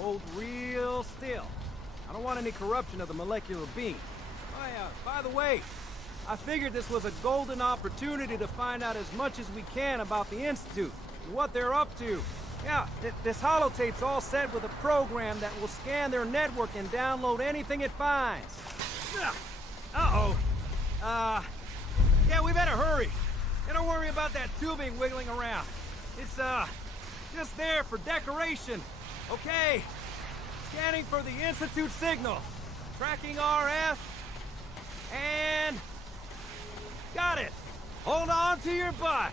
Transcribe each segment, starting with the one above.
hold real still. I don't want any corruption of the molecular being. By the way, I figured this was a golden opportunity to find out as much as we can about the Institute and what they're up to. Yeah, this holotape's all set with a program that will scan their network and download anything it finds. Uh-oh. Yeah, we better hurry. And don't worry about that tubing wiggling around. It's, just there for decoration. Okay. Scanning for the Institute signal. Tracking RF. And... got it. Hold on to your butt.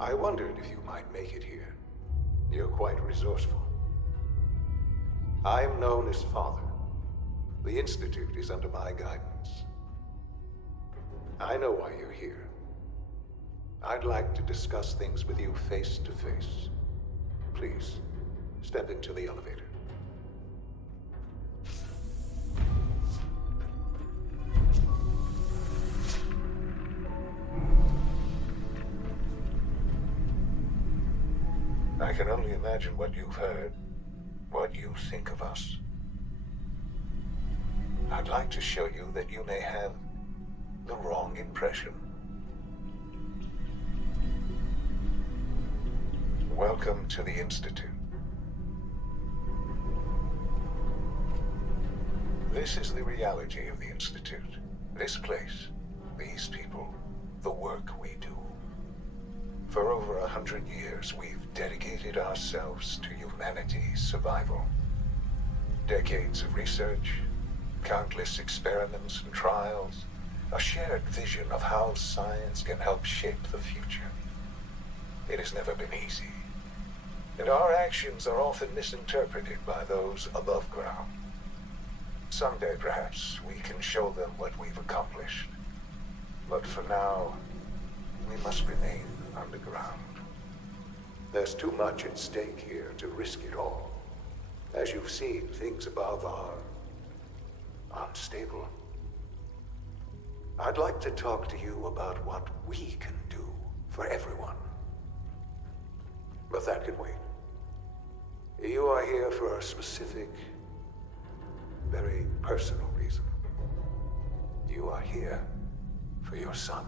I wondered if you might make it here. You're quite resourceful. I'm known as Father. The Institute is under my guidance. I know why you're here. I'd like to discuss things with you face to face. Please, step into the elevator. I can only imagine what you've heard, what you think of us. I'd like to show you that you may have the wrong impression. Welcome to the Institute. This is the reality of the Institute. This place, these people, the work we do. For over 100 years, we've dedicated ourselves to humanity's survival. Decades of research, countless experiments and trials, a shared vision of how science can help shape the future. It has never been easy, and our actions are often misinterpreted by those above ground. Someday, perhaps, we can show them what we've accomplished. But for now, we must remain underground. There's too much at stake here to risk it all. As you've seen, things above are unstable. I'd like to talk to you about what we can do for everyone. But that can wait. You are here for a specific, very personal reason. You are here for your son.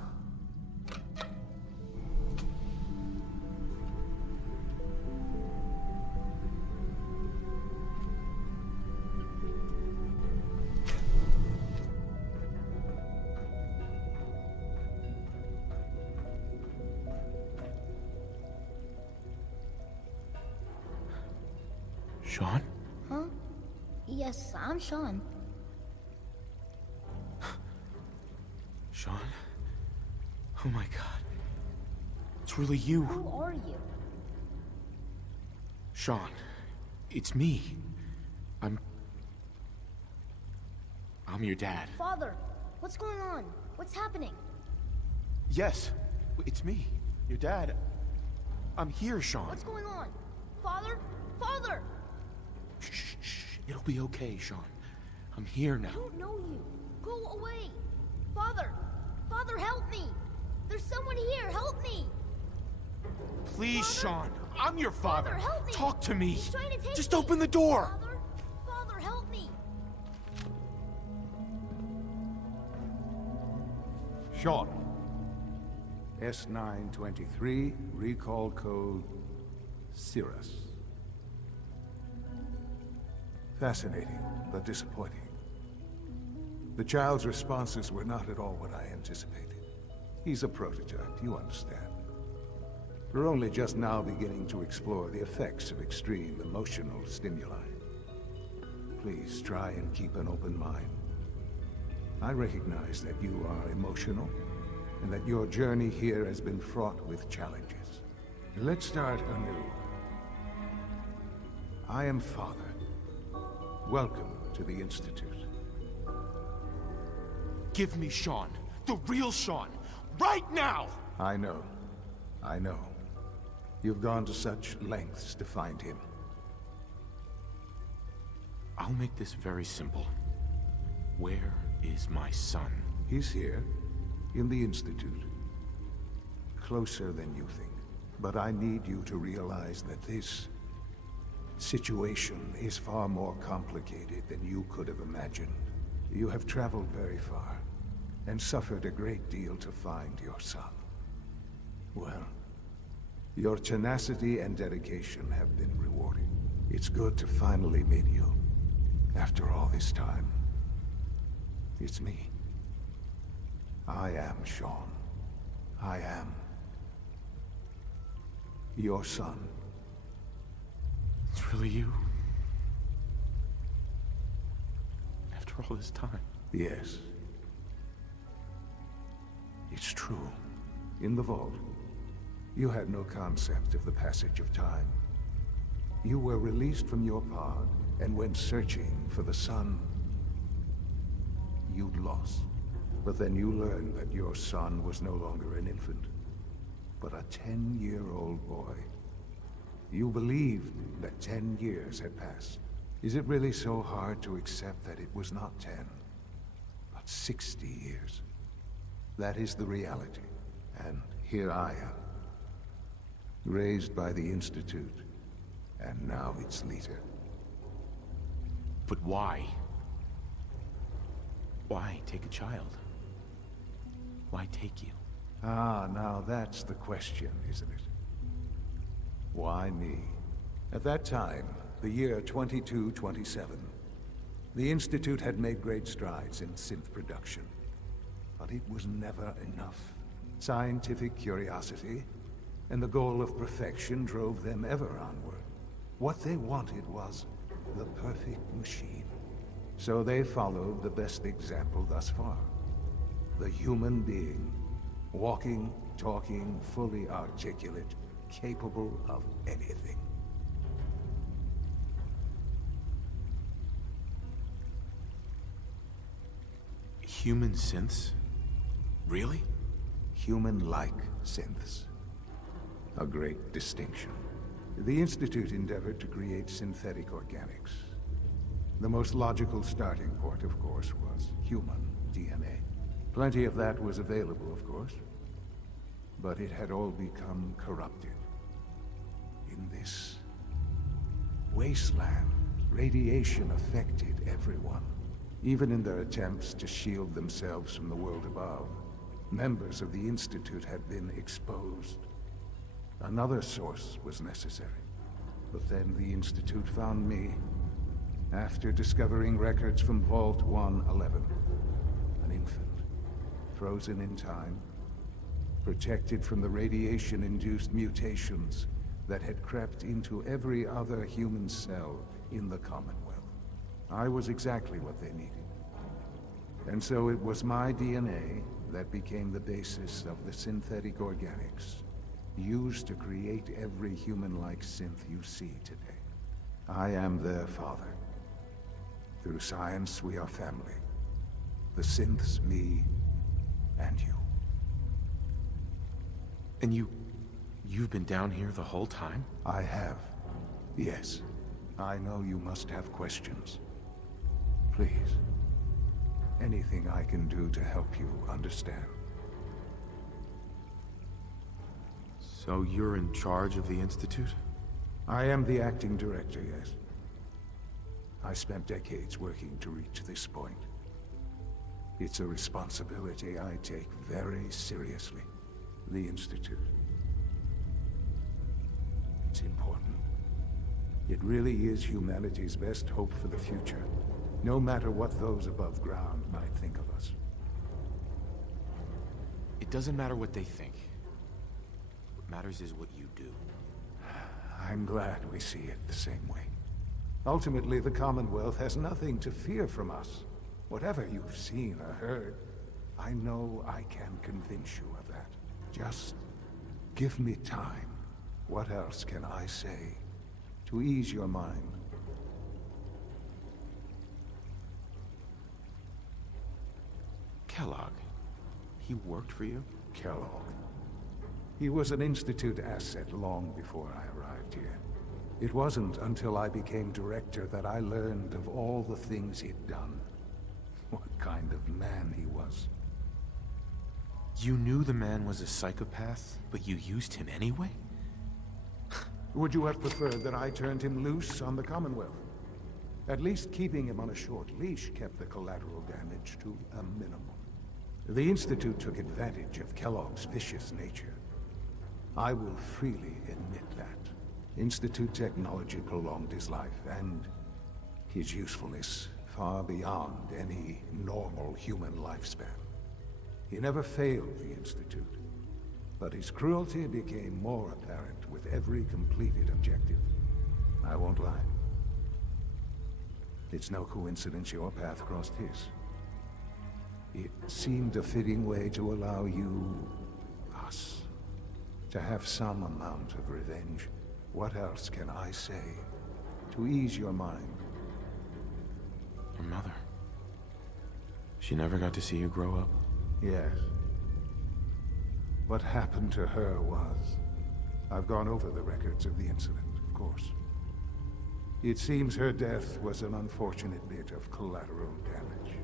Sean? Huh? Yes, I'm Sean. Sean? Oh my god. It's really you. Who are you? Sean, it's me. I'm your dad. Father, what's going on? What's happening? Yes, it's me, your dad. I'm here, Sean. What's going on? Father? Father! Shh. It'll be okay, Sean. I'm here now. I don't know you. Go away. Father! Father, help me! There's someone here, help me! Please, Father? Sean. I'm your father. Father, help me! Talk to me. He's trying to take Just me. open the door. Father? Father, help me! Sean. S923, recall code Cirrus. Fascinating, but disappointing. The child's responses were not at all what I anticipated. He's a prototype, you understand. We're only just now beginning to explore the effects of extreme emotional stimuli. Please try and keep an open mind. I recognize that you are emotional, and that your journey here has been fraught with challenges. Let's start anew. I am Father. Welcome to the Institute. Give me Sean. The real Sean. Right now! I know. I know. You've gone to such lengths to find him. I'll make this very simple. Where is my son? He's here, in the Institute. Closer than you think. But I need you to realize that this situation is far more complicated than you could have imagined. You have traveled very far, and suffered a great deal to find your son. Well, your tenacity and dedication have been rewarded. It's good to finally meet you, after all this time. It's me. I am Sean. I am your son. It's really you? After all this time? Yes. It's true. In the vault, you had no concept of the passage of time. You were released from your pod and went searching for the son you'd lost. But then you learned that your son was no longer an infant, but a 10-year-old boy. You believed that 10 years had passed. Is it really so hard to accept that it was not 10, but 60 years? That is the reality. And here I am, raised by the Institute, and now its leader. But why? Why take a child? Why take you? Ah, now that's the question, isn't it? Why me? At that time, the year 2227, the Institute had made great strides in synth production. But it was never enough. Scientific curiosity and the goal of perfection drove them ever onward. What they wanted was the perfect machine. So they followed the best example thus far. The human being, walking, talking, fully articulate, capable of anything. Human synths? Really? Human-like synths. A great distinction. The Institute endeavored to create synthetic organics. The most logical starting point, of course, was human DNA. Plenty of that was available, of course. But it had all become corrupted. In this wasteland, radiation affected everyone. Even in their attempts to shield themselves from the world above, members of the Institute had been exposed. Another source was necessary. But then the Institute found me, after discovering records from Vault 111. An infant, frozen in time, protected from the radiation-induced mutations that had crept into every other human cell in the Commonwealth. I was exactly what they needed. And so it was my DNA that became the basis of the synthetic organics used to create every human-like synth you see today. I am their father. Through science, we are family. The synths, me, and you. And you've been down here the whole time? I have. Yes. I know you must have questions. Please. Anything I can do to help you understand. So you're in charge of the Institute? I am the acting director, yes. I spent decades working to reach this point. It's a responsibility I take very seriously. The Institute. It's important. It really is humanity's best hope for the future, no matter what those above ground might think of us. It doesn't matter what they think. What matters is what you do. I'm glad we see it the same way. Ultimately, the Commonwealth has nothing to fear from us. Whatever you've seen or heard, I know I can convince you of that. Just give me time. What else can I say to ease your mind? Kellogg. He worked for you? Kellogg. He was an Institute asset long before I arrived here. It wasn't until I became director that I learned of all the things he'd done. What kind of man he was. You knew the man was a psychopath, but you used him anyway? Would you have preferred that I turned him loose on the Commonwealth? At least keeping him on a short leash kept the collateral damage to a minimum. The Institute took advantage of Kellogg's vicious nature. I will freely admit that. Institute technology prolonged his life, and his usefulness far beyond any normal human lifespan. He never failed the Institute, but his cruelty became more apparent with every completed objective. I won't lie. It's no coincidence your path crossed his. It seemed a fitting way to allow you, us, to have some amount of revenge. What else can I say to ease your mind? Your mother. She never got to see you grow up? Yes. What happened to her was... I've gone over the records of the incident, of course. It seems her death was an unfortunate bit of collateral damage.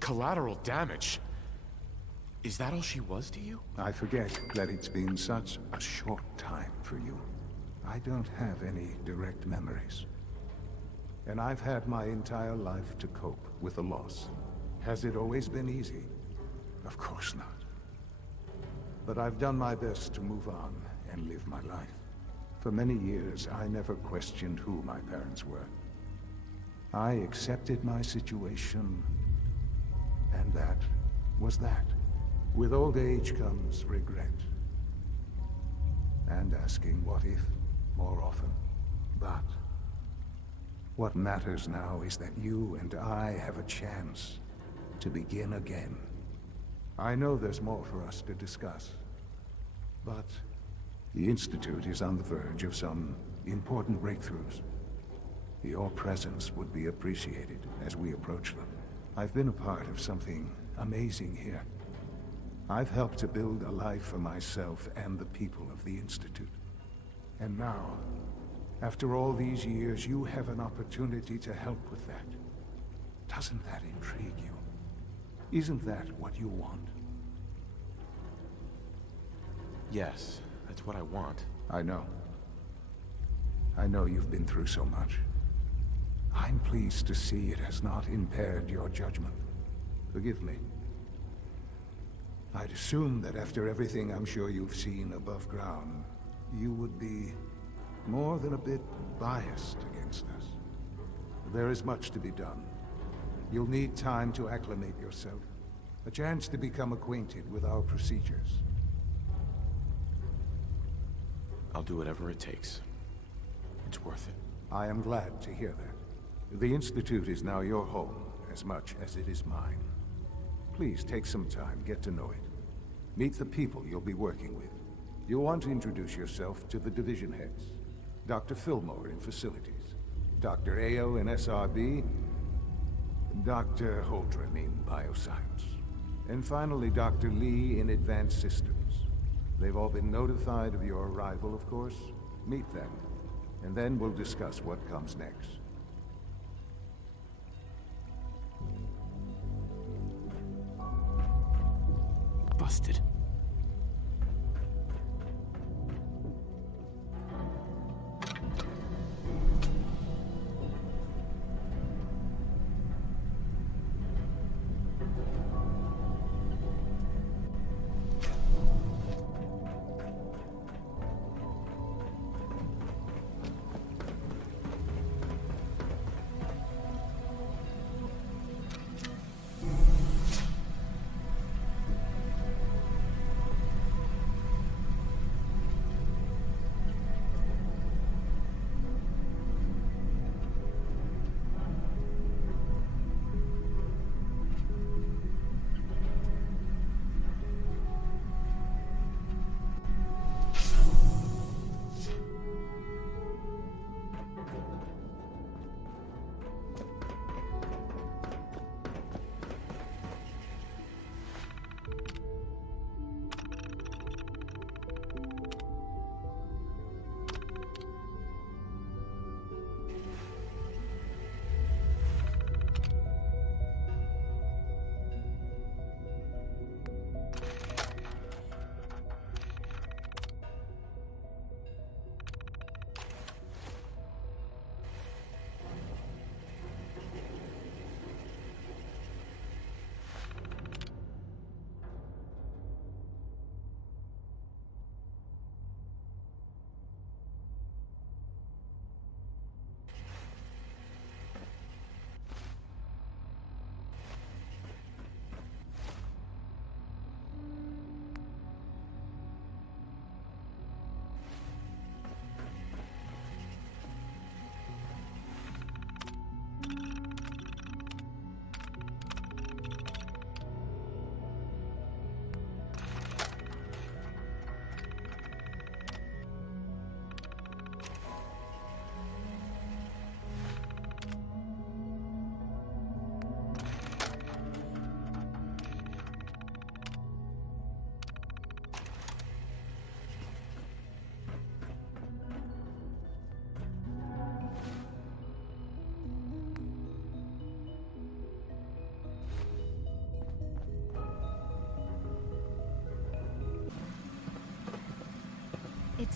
Collateral damage? Is that all she was to you? I forget that it's been such a short time for you. I don't have any direct memories. And I've had my entire life to cope with the loss. Has it always been easy? Of course not. But I've done my best to move on and live my life. For many years, I never questioned who my parents were. I accepted my situation, and that was that. With old age comes regret. And asking what if more often. But what matters now is that you and I have a chance to begin again. I know there's more for us to discuss, but the Institute is on the verge of some important breakthroughs. Your presence would be appreciated as we approach them. I've been a part of something amazing here. I've helped to build a life for myself and the people of the Institute. And now, after all these years, you have an opportunity to help with that. Doesn't that intrigue you? Isn't that what you want? Yes, that's what I want. I know. I know you've been through so much. I'm pleased to see it has not impaired your judgment. Forgive me. I'd assume that after everything I'm sure you've seen above ground, you would be more than a bit biased against us. There is much to be done. You'll need time to acclimate yourself, a chance to become acquainted with our procedures. I'll do whatever it takes. It's worth it. I am glad to hear that. The Institute is now your home, as much as it is mine. Please take some time, get to know it. Meet the people you'll be working with. You'll want to introduce yourself to the division heads. Dr. Fillmore in Facilities, Dr. Ayo in SRB, Dr. Holdren in Bioscience, and finally Dr. Lee in Advanced Systems. They've all been notified of your arrival, of course. Meet them, and then we'll discuss what comes next. Busted.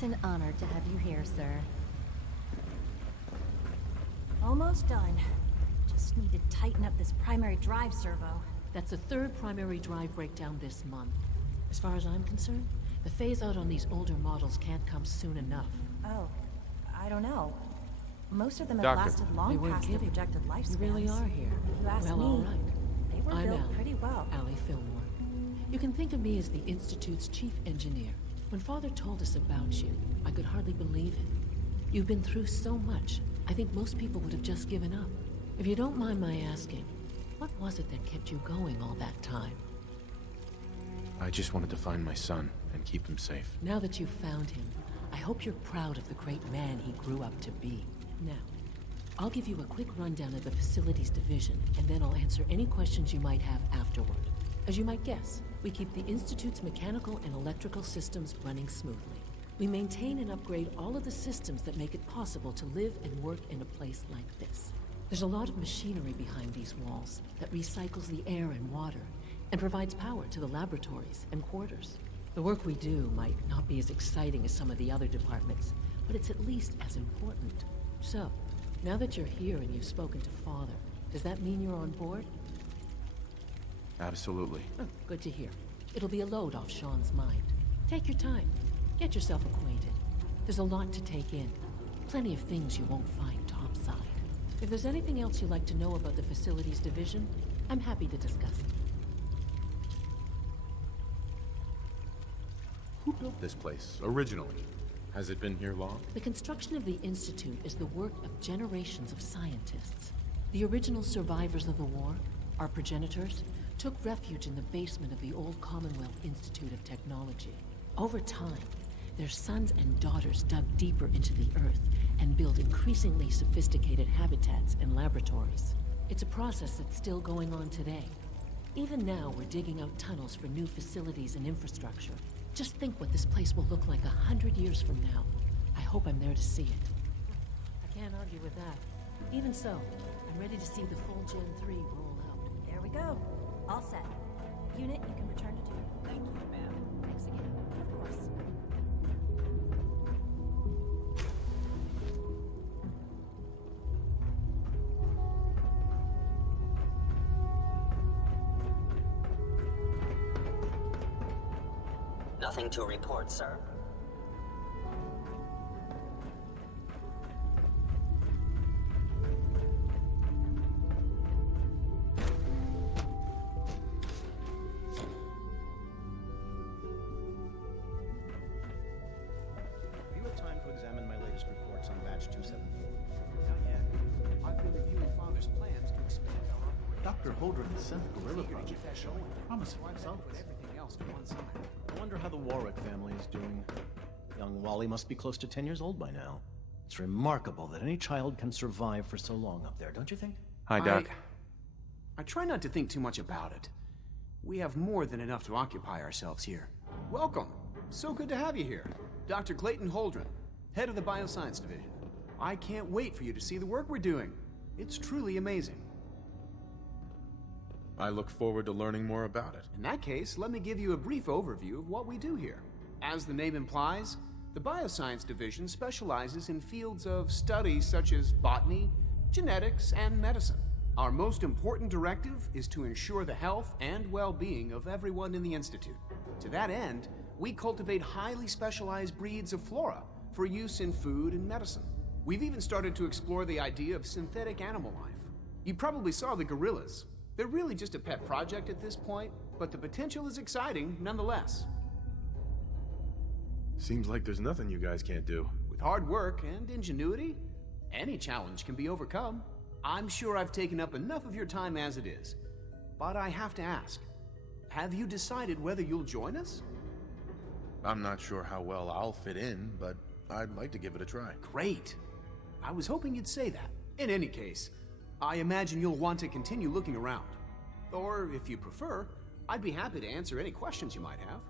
It's an honor to have you here, sir. Almost done. Just need to tighten up this primary drive servo. That's the third primary drive breakdown this month. As far as I'm concerned, the phase-out on these older models can't come soon enough. Oh, I don't know. Most of them have Doctor, lasted they long weren't past their kidding. projected lifespans. We really are here. If you ask well, me, all right. they were I'm built Allie. pretty well. Allie Fillmore. You can think of me as the Institute's chief engineer. When Father told us about you, I could hardly believe it. You've been through so much, I think most people would have just given up. If you don't mind my asking, what was it that kept you going all that time? I just wanted to find my son and keep him safe. Now that you've found him, I hope you're proud of the great man he grew up to be. Now, I'll give you a quick rundown of the Facilities Division, and then I'll answer any questions you might have afterward. As you might guess, we keep the Institute's mechanical and electrical systems running smoothly. We maintain and upgrade all of the systems that make it possible to live and work in a place like this. There's a lot of machinery behind these walls that recycles the air and water and provides power to the laboratories and quarters. The work we do might not be as exciting as some of the other departments, but it's at least as important. So, now that you're here and you've spoken to Father, does that mean you're on board? Absolutely. Oh, good to hear. It'll be a load off Sean's mind. Take your time. Get yourself acquainted. There's a lot to take in. Plenty of things you won't find topside. If there's anything else you'd like to know about the Facilities Division, I'm happy to discuss it. Who built this place, originally? Has it been here long? The construction of the Institute is the work of generations of scientists. The original survivors of the war, our progenitors, took refuge in the basement of the old Commonwealth Institute of Technology. Over time, their sons and daughters dug deeper into the earth and built increasingly sophisticated habitats and laboratories. It's a process that's still going on today. Even now, we're digging out tunnels for new facilities and infrastructure. Just think what this place will look like 100 years from now. I hope I'm there to see it. I can't argue with that. Even so, I'm ready to see the full Gen 3 roll out. There we go. All set. Unit, you can return to duty. Thank you, ma'am. Thanks again. Of course. Nothing to report, sir. Do you have time to examine my latest reports on batch 274? Not yet. I've been reviewing Father's plans to expand our operation. Dr. Holdren sent the Guerrilla project that showing promising Put results. everything else to one side. I wonder how the Warwick family is doing. Young Wally must be close to 10 years old by now. It's remarkable that any child can survive for so long up there, don't you think? Hi, Doc. I try not to think too much about it. We have more than enough to occupy ourselves here. Welcome. So good to have you here. Dr. Clayton Holdren, head of the Bioscience Division. I can't wait for you to see the work we're doing. It's truly amazing. I look forward to learning more about it. In that case, let me give you a brief overview of what we do here. As the name implies, the Bioscience Division specializes in fields of study such as botany, genetics, and medicine. Our most important directive is to ensure the health and well-being of everyone in the Institute. To that end, we cultivate highly specialized breeds of flora for use in food and medicine. We've even started to explore the idea of synthetic animal life. You probably saw the gorillas. They're really just a pet project at this point, but the potential is exciting nonetheless. Seems like there's nothing you guys can't do. With hard work and ingenuity, any challenge can be overcome. I'm sure I've taken up enough of your time as it is, but I have to ask, have you decided whether you'll join us? I'm not sure how well I'll fit in, but I'd like to give it a try. Great. I was hoping you'd say that. In any case, I imagine you'll want to continue looking around. Or, if you prefer, I'd be happy to answer any questions you might have.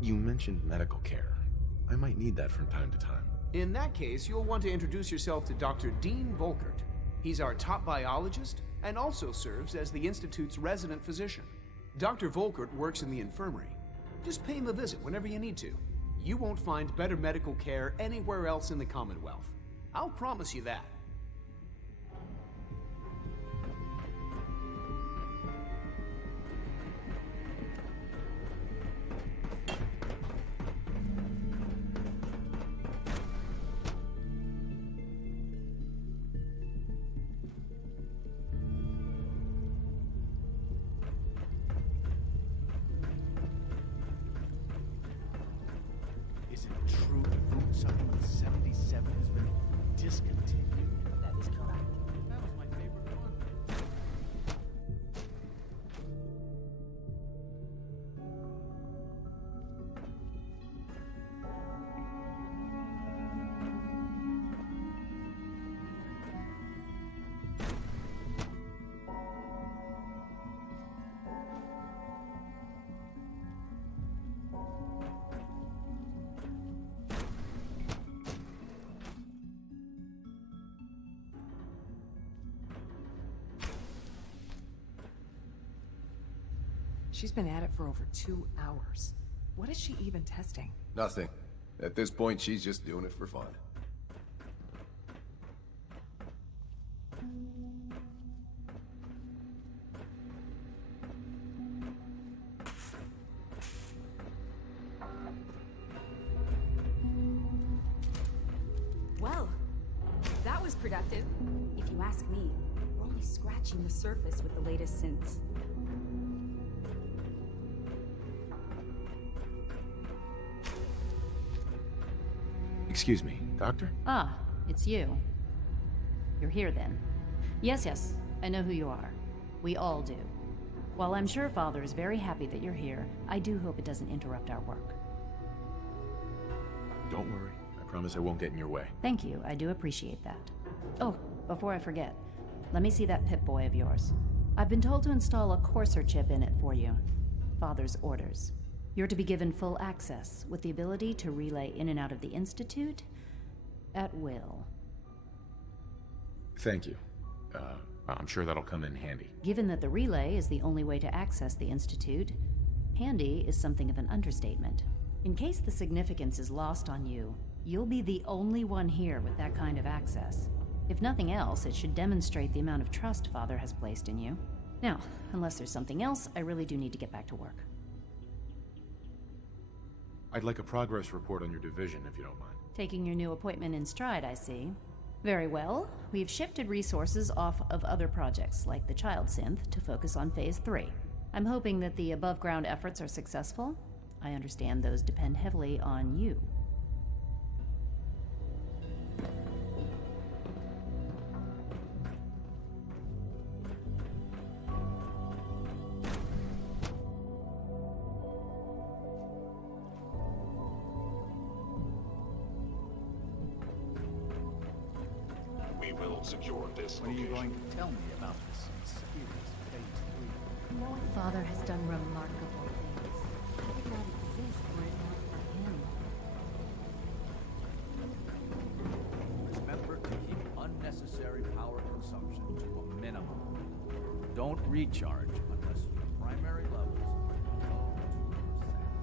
You mentioned medical care. I might need that from time to time. In that case, you'll want to introduce yourself to Dr. Dean Volkert. He's our top biologist and also serves as the Institute's resident physician. Dr. Volkert works in the infirmary. Just pay him a visit whenever you need to. You won't find better medical care anywhere else in the Commonwealth. I'll promise you that. Is it true that Food Supplement 77 has been discontinued? That is correct. That was my favorite one. She's been at it for over 2 hours. What is she even testing? Nothing. At this point, she's just doing it for fun. Well, that was productive. If you ask me, we're only scratching the surface with the latest synths. Excuse me, Doctor? Ah, it's you. You're here then. Yes, I know who you are. We all do. While I'm sure Father is very happy that you're here, I do hope it doesn't interrupt our work. Don't worry. I promise I won't get in your way. Thank you, I do appreciate that. Oh, before I forget, let me see that Pip-Boy of yours. I've been told to install a Courser chip in it for you. Father's orders. You're to be given full access, with the ability to relay in and out of the Institute at will. Thank you. I'm sure that'll come in handy. Given that the relay is the only way to access the Institute, handy is something of an understatement. In case the significance is lost on you, you'll be the only one here with that kind of access. If nothing else, it should demonstrate the amount of trust Father has placed in you. Now, unless there's something else, I really do need to get back to work. I'd like a progress report on your division, if you don't mind. Taking your new appointment in stride, I see. Very well. We've shifted resources off of other projects, like the Child Synth, to focus on Phase 3. I'm hoping that the above-ground efforts are successful. I understand those depend heavily on you. Secure this What are you location. going to tell me about this mysterious Phase 3? Knowing Father has done remarkable things. I would not exist were it not for him. Remember to keep unnecessary power consumption to a minimum. Don't recharge unless your primary levels are below 2%. Have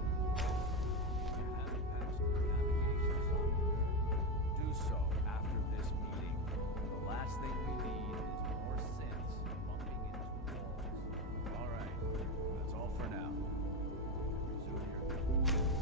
passed the navigation software. Do so after this meeting. The last thing we need is more synths bumping into walls. All right, that's all for now. Resume your...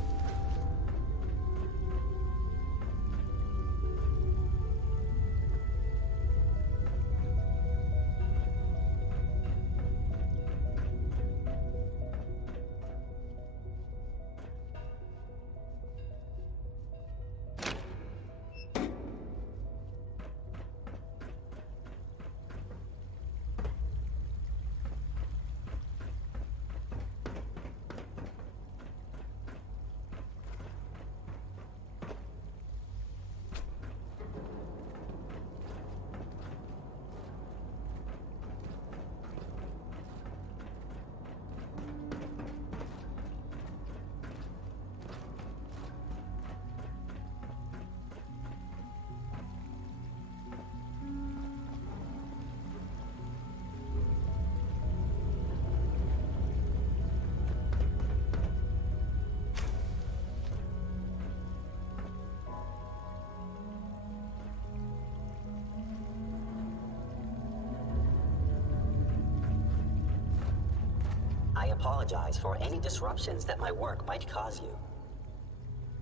apologize for any disruptions that my work might cause you.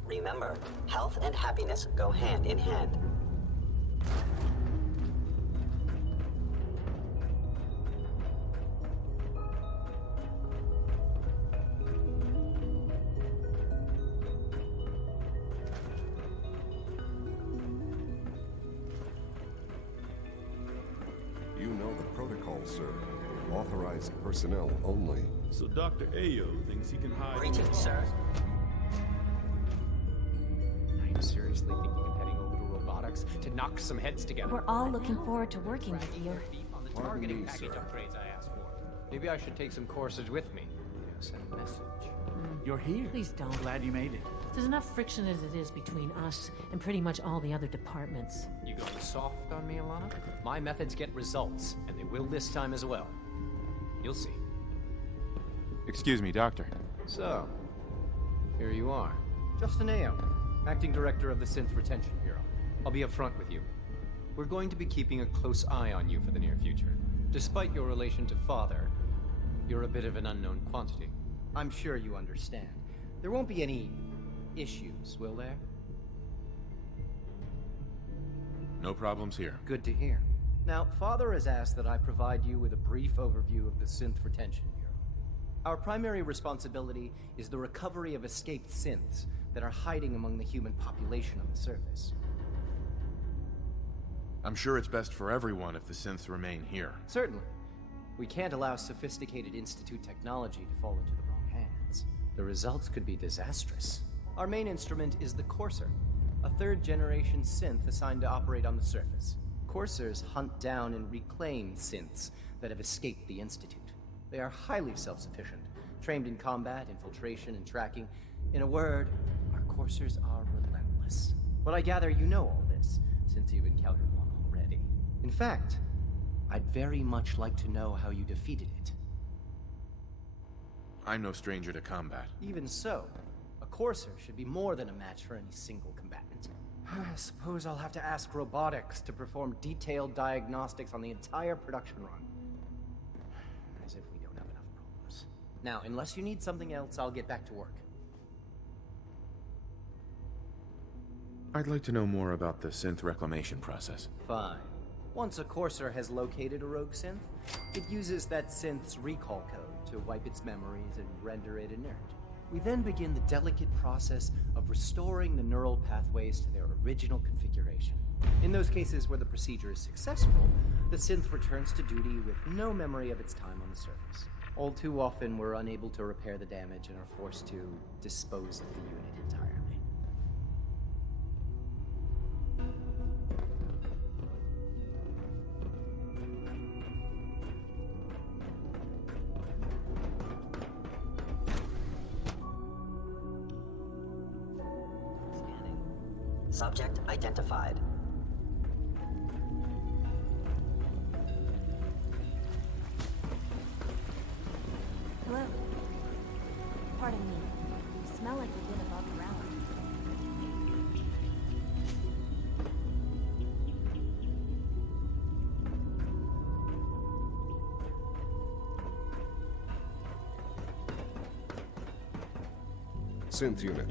Remember, health and happiness go hand in hand. You know the protocol, sir. Authorized personnel only. So Dr. Ayo thinks he can hide... Greetings, sir. Are you seriously thinking of heading over to robotics to knock some heads together? We're all looking forward to working with you. On the targeting package upgrades I asked for. Maybe I should take some courses with me. Send a message. You're here. Please don't. Glad you made it. There's enough friction as it is between us and pretty much all the other departments. You going soft on me, Alana? My methods get results, and they will this time as well. You'll see. Excuse me, Doctor. So, here you are. Justin Ayo, Acting Director of the Synth Retention Bureau. I'll be upfront with you. We're going to be keeping a close eye on you for the near future. Despite your relation to Father, you're a bit of an unknown quantity. I'm sure you understand. There won't be any issues, will there? No problems here. Good to hear. Now, Father has asked that I provide you with a brief overview of the Synth Retention Bureau. Our primary responsibility is the recovery of escaped synths that are hiding among the human population on the surface. I'm sure it's best for everyone if the synths remain here. Certainly. We can't allow sophisticated Institute technology to fall into the wrong hands. The results could be disastrous. Our main instrument is the Courser, a third-generation synth assigned to operate on the surface. Coursers hunt down and reclaim synths that have escaped the Institute. They are highly self-sufficient, trained in combat, infiltration, and tracking. In a word, our Coursers are relentless. But I gather you know all this, since you've encountered one already. In fact, I'd very much like to know how you defeated it. I'm no stranger to combat. Even so, a Courser should be more than a match for any single combatant. I suppose I'll have to ask robotics to perform detailed diagnostics on the entire production run. As if we don't have enough problems. Now, unless you need something else, I'll get back to work. I'd like to know more about the synth reclamation process. Fine. Once a Courser has located a rogue synth, it uses that synth's recall code to wipe its memories and render it inert. We then begin the delicate process of restoring the neural pathways to their original configuration. In those cases where the procedure is successful, the synth returns to duty with no memory of its time on the surface. All too often, we're unable to repair the damage and are forced to dispose of the unit entirely. Subject identified. Hello. Pardon me. You smell like a bit above ground. Synth unit,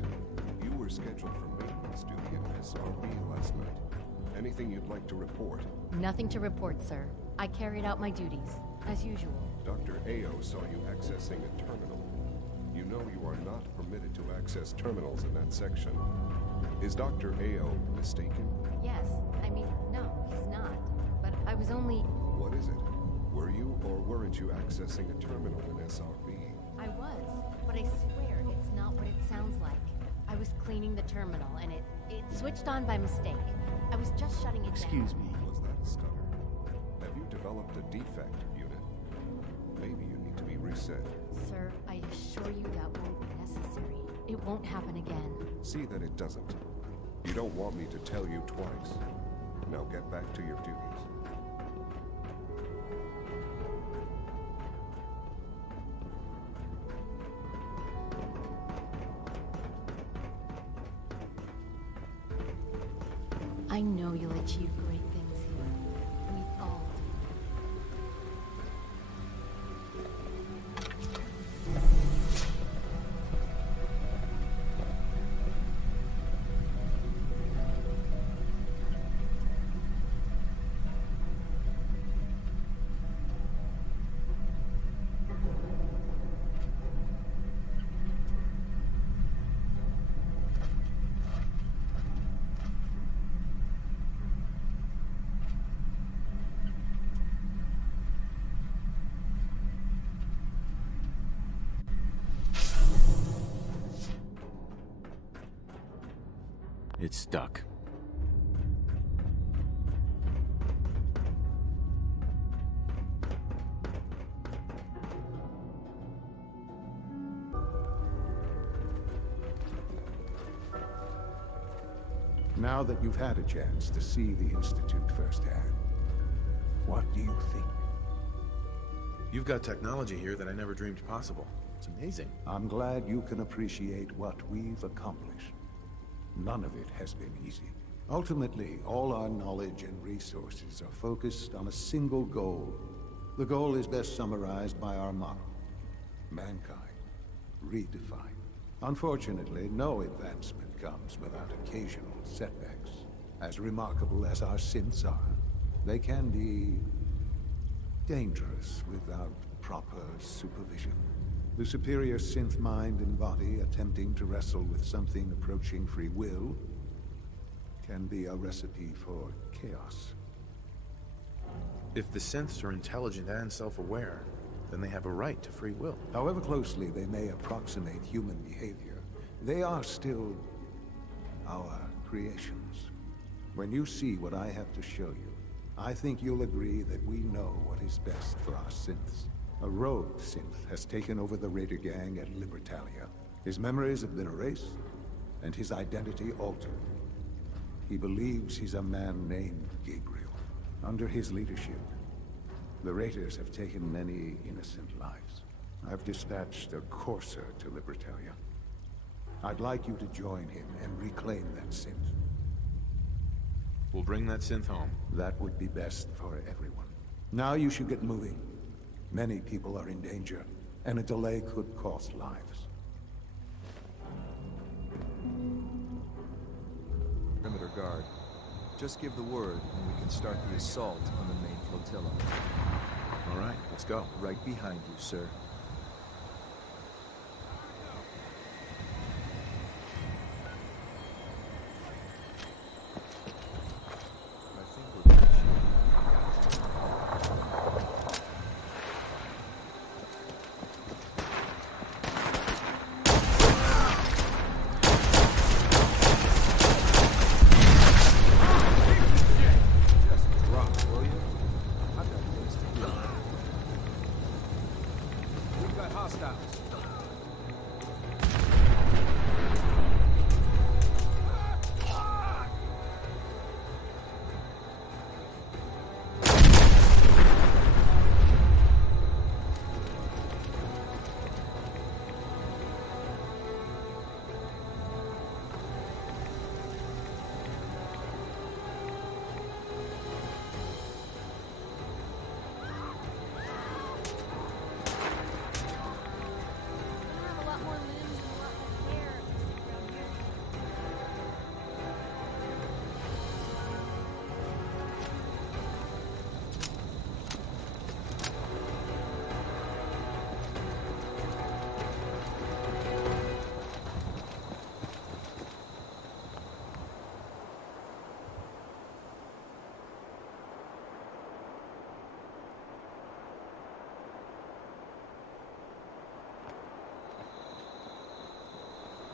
you were scheduled for maintenance duty at SRB last night. Anything you'd like to report? Nothing to report, sir. I carried out my duties, as usual. Dr. Ayo saw you accessing a terminal. You know you are not permitted to access terminals in that section. Is Dr. Ayo mistaken? Yes. I mean, no, he's not. But I was only... What is it? Were you or weren't you accessing a terminal in SRB? I was, but I swear it's not what it sounds like. I was cleaning the terminal, and it switched on by mistake. I was just shutting it down. Excuse me. Was that a stutter? Have you developed a defect, unit? Maybe you need to be reset. Sir, I assure you that won't be necessary. It won't happen again. See that it doesn't. You don't want me to tell you twice. Now get back to your duties. I know you'll achieve great things here. We all do. It's stuck. Now that you've had a chance to see the Institute firsthand, what do you think? You've got technology here that I never dreamed possible. It's amazing. I'm glad you can appreciate what we've accomplished. None of it has been easy. Ultimately, all our knowledge and resources are focused on a single goal. The goal is best summarized by our motto: mankind, redefined. Unfortunately, no advancement comes without occasional setbacks. As remarkable as our synths are, they can be dangerous without proper supervision. The superior synth mind and body attempting to wrestle with something approaching free will can be a recipe for chaos. If the synths are intelligent and self-aware, then they have a right to free will. However closely they may approximate human behavior, they are still our creations. When you see what I have to show you, I think you'll agree that we know what is best for our synths. A rogue synth has taken over the Raider gang at Libertalia. His memories have been erased, and his identity altered. He believes he's a man named Gabriel. Under his leadership, the Raiders have taken many innocent lives. I've dispatched a courser to Libertalia. I'd like you to join him and reclaim that synth. We'll bring that synth home. That would be best for everyone. Now you should get moving. Many people are in danger, and a delay could cost lives. Perimeter guard. Just give the word, and we can start the assault on the main flotilla. All right, let's go. Right behind you, sir.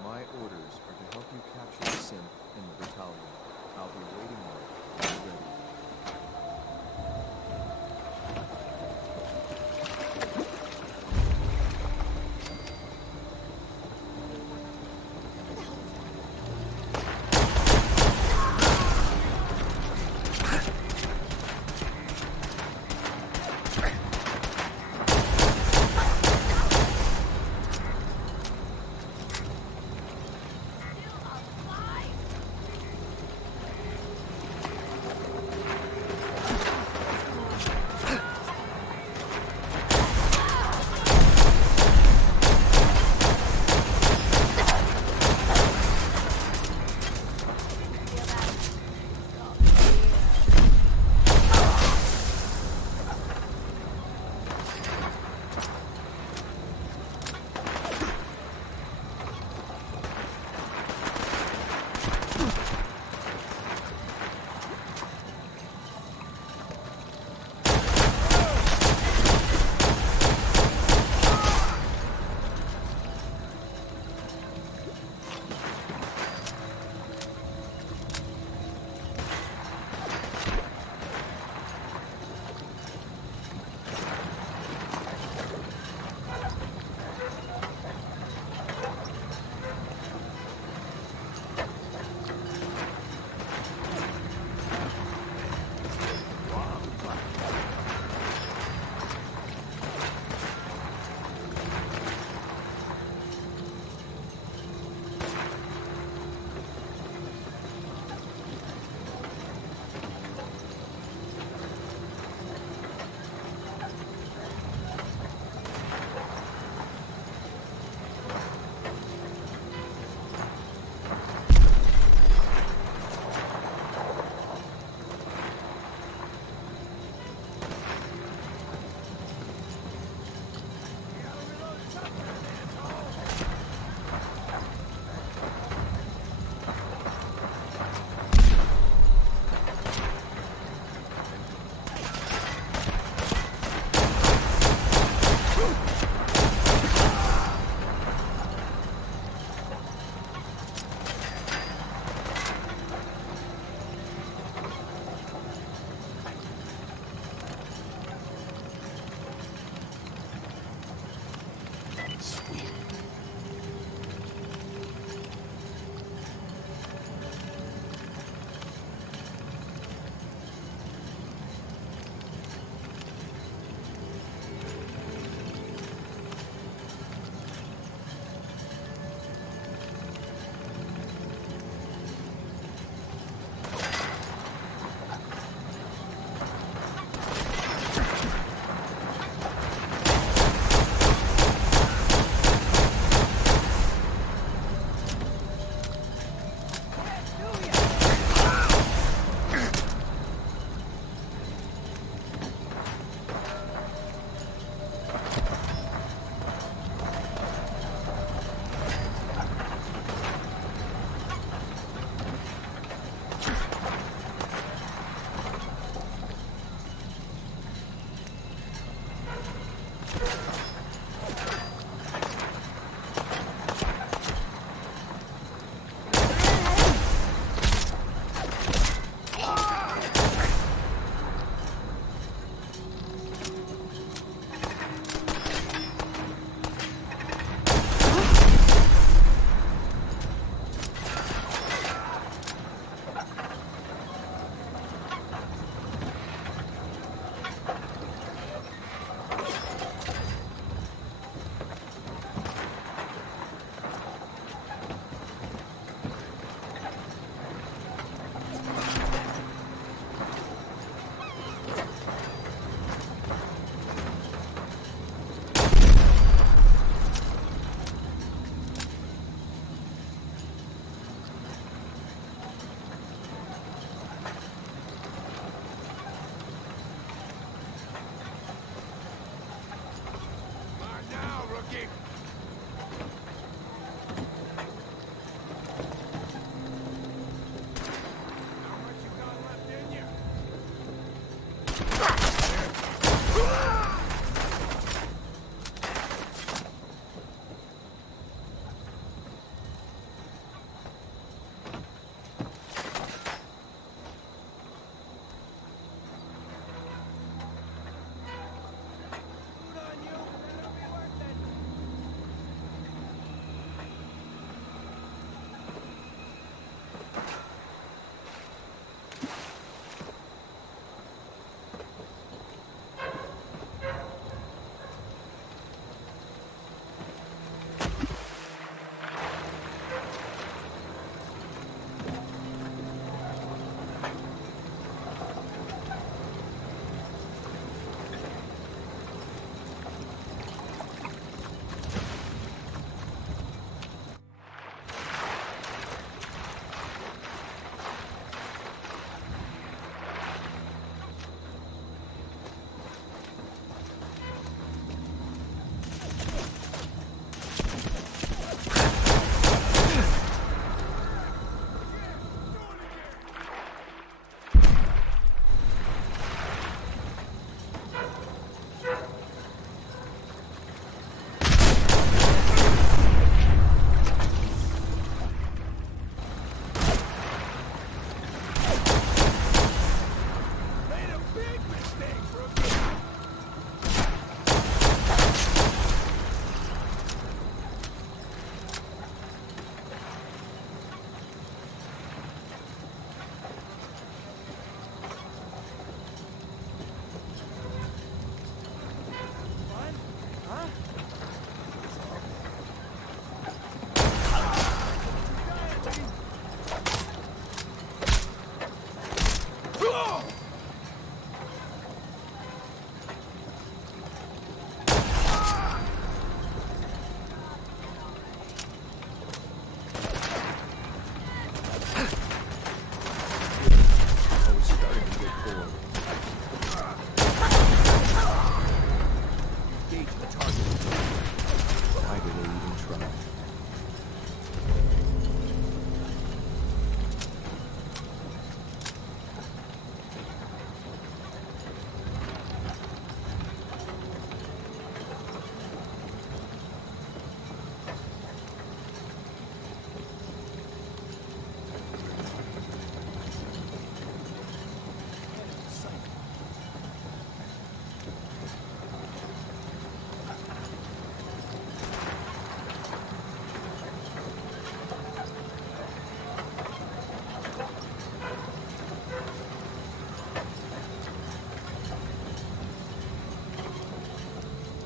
My orders are to help you capture the synth in the battalion. I'll be waiting there when you're ready.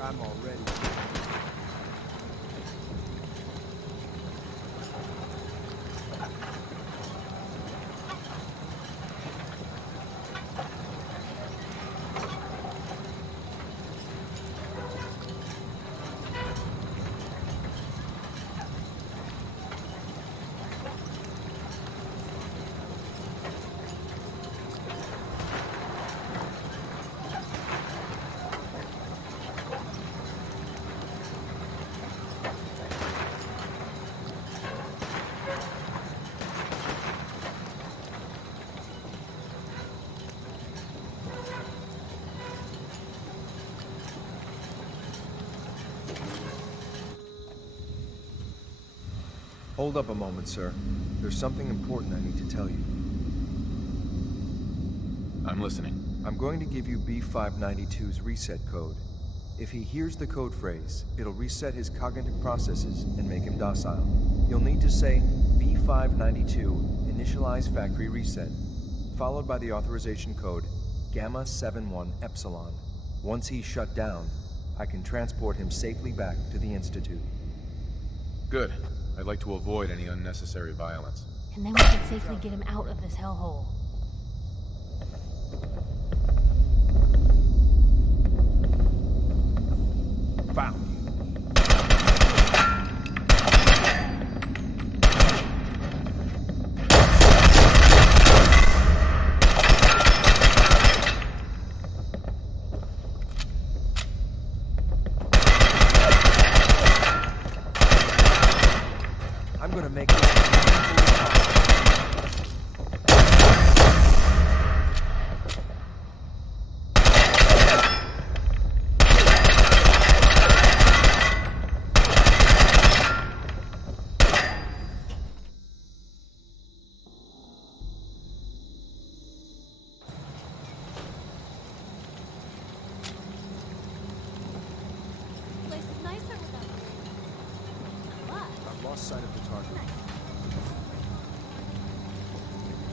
I'm already. Hold up a moment, sir. There's something important I need to tell you. I'm listening. I'm going to give you B592's reset code. If he hears the code phrase, it'll reset his cognitive processes and make him docile. You'll need to say B592 initialize factory reset, followed by the authorization code Gamma 71 Epsilon. Once he's shut down, I can transport him safely back to the Institute. Good. I'd like to avoid any unnecessary violence. And then we can safely get him out of this hellhole. Found. I'm gonna make this Place is nicer without you. But I've lost sight of the target.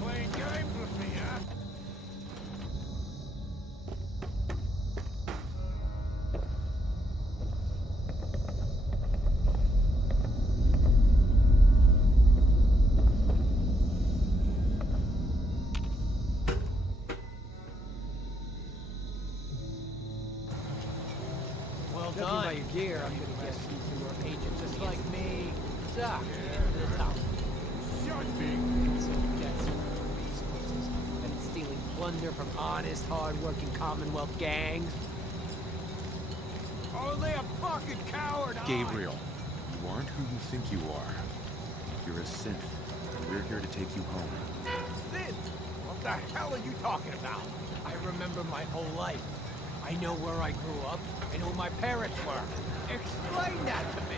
Playing games with me, huh? Well Judging done. by your gear, I'm gonna guess you two are agents Just like me. Suck. Shut me! So you get some resources and stealing plunder from honest, hard-working Commonwealth gangs. Only a fucking coward! Gabriel, you aren't who you think you are. You're a synth, and we're here to take you home. Sid! What the hell are you talking about? I remember my whole life. I know where I grew up and who my parents were. Explain that to me.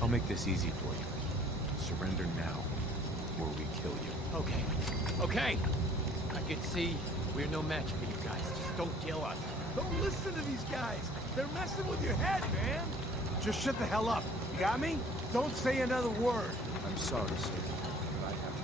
I'll make this easy for you. Surrender now, or we kill you. Okay. Okay. I can see we're no match for you guys. Just don't kill us. Don't listen to these guys! They're messing with your head, man! Just shut the hell up. You got me? Don't say another word. I'm sorry, sir. But I have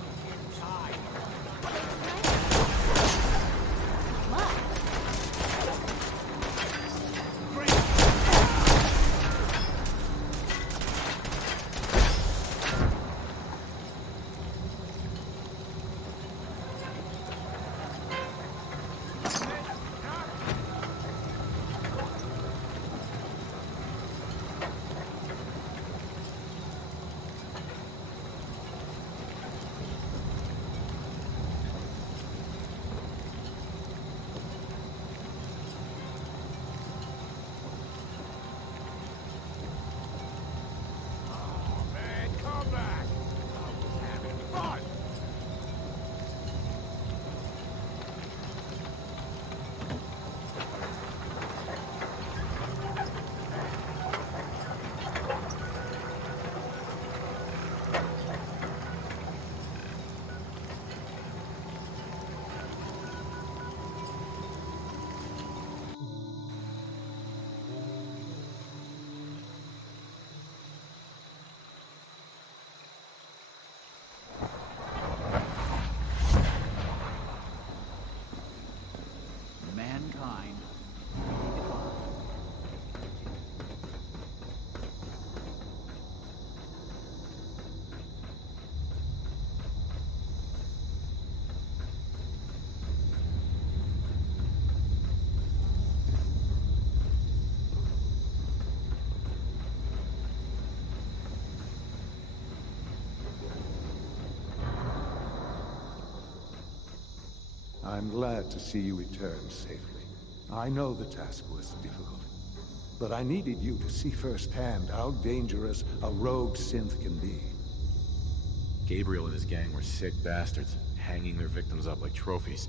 Mankind. I'm glad to see you return safely. I know the task was difficult, but I needed you to see firsthand how dangerous a rogue synth can be. Gabriel and his gang were sick bastards, hanging their victims up like trophies.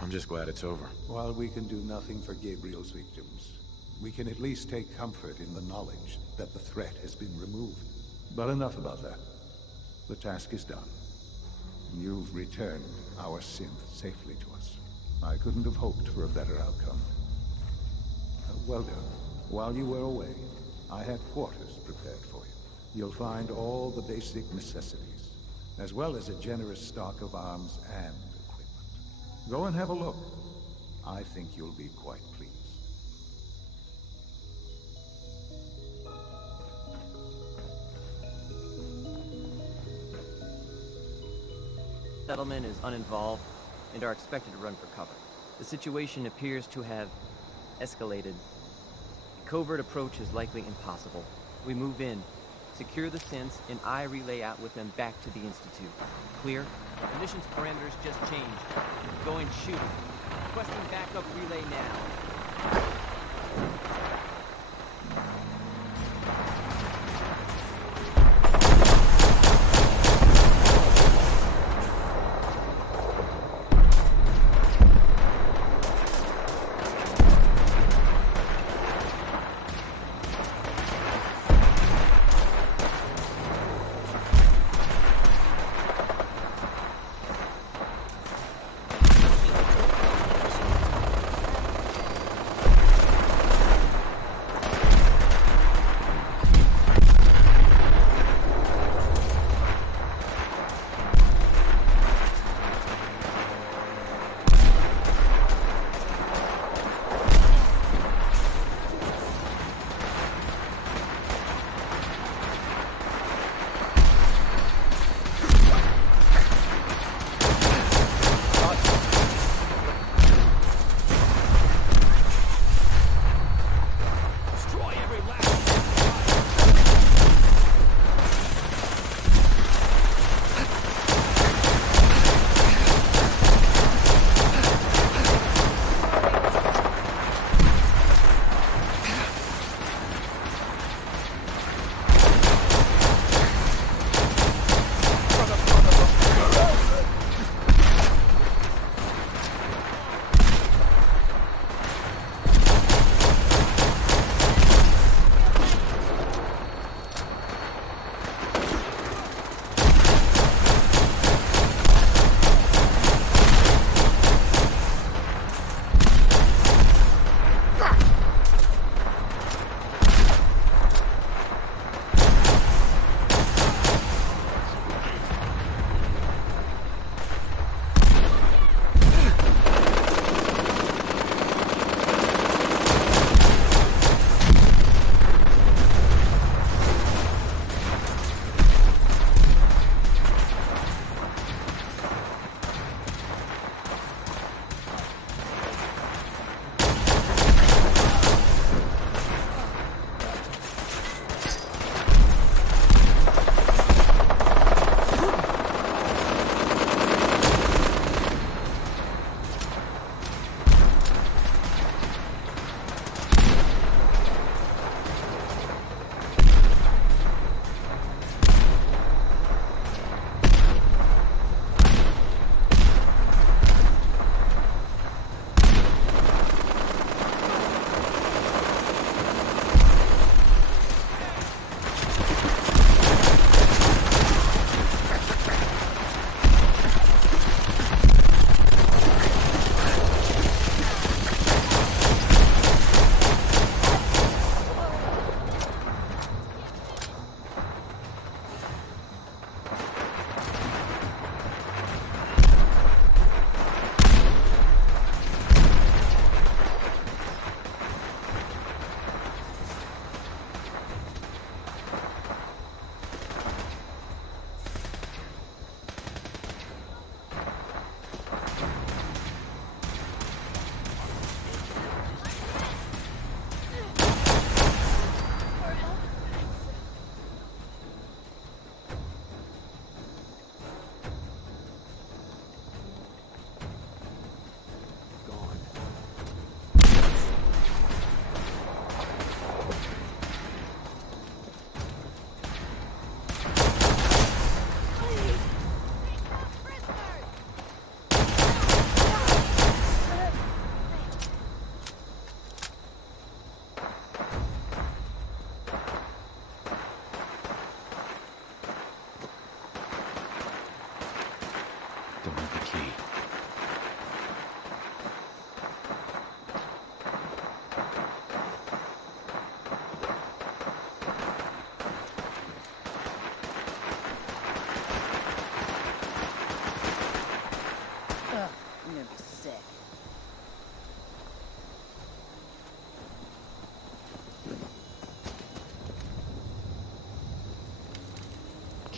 I'm just glad it's over. While we can do nothing for Gabriel's victims, we can at least take comfort in the knowledge that the threat has been removed. But enough about that. The task is done. You've returned our synth safely to us. I couldn't have hoped for a better outcome. Well done. While you were away, I had quarters prepared for you. You'll find all the basic necessities, as well as a generous stock of arms and equipment. Go and have a look. I think you'll be quite pleased. Settlement is uninvolved and are expected to run for cover. The situation appears to have escalated. A covert approach is likely impossible. We move in, secure the synths, and I relay out with them back to the Institute. Clear? The mission's parameters just changed. Go and shoot. Requesting backup relay now.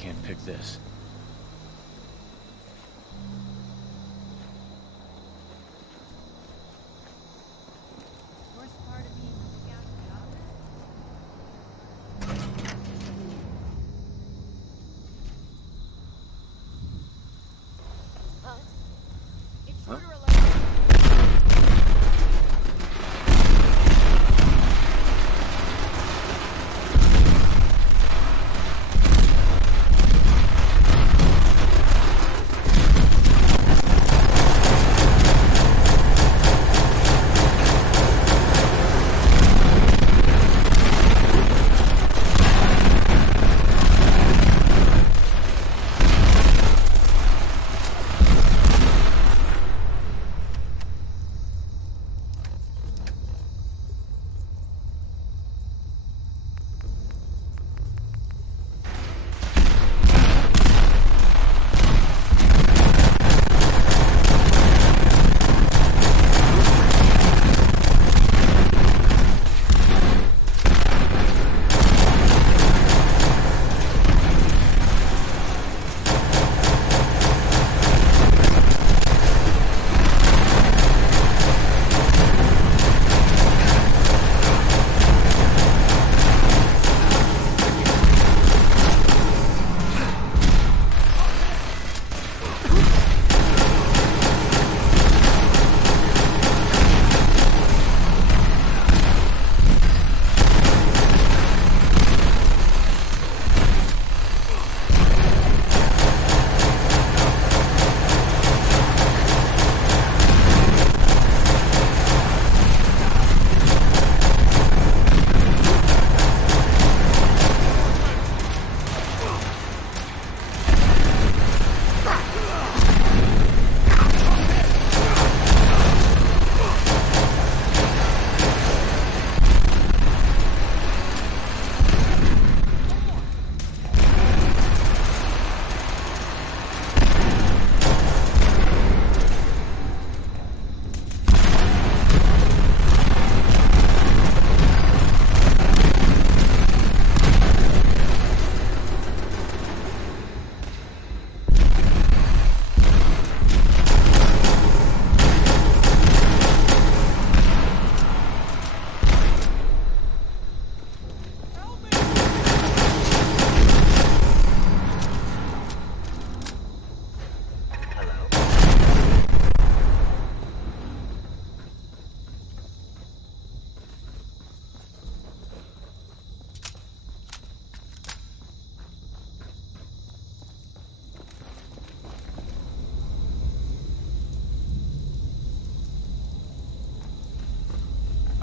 can't pick this.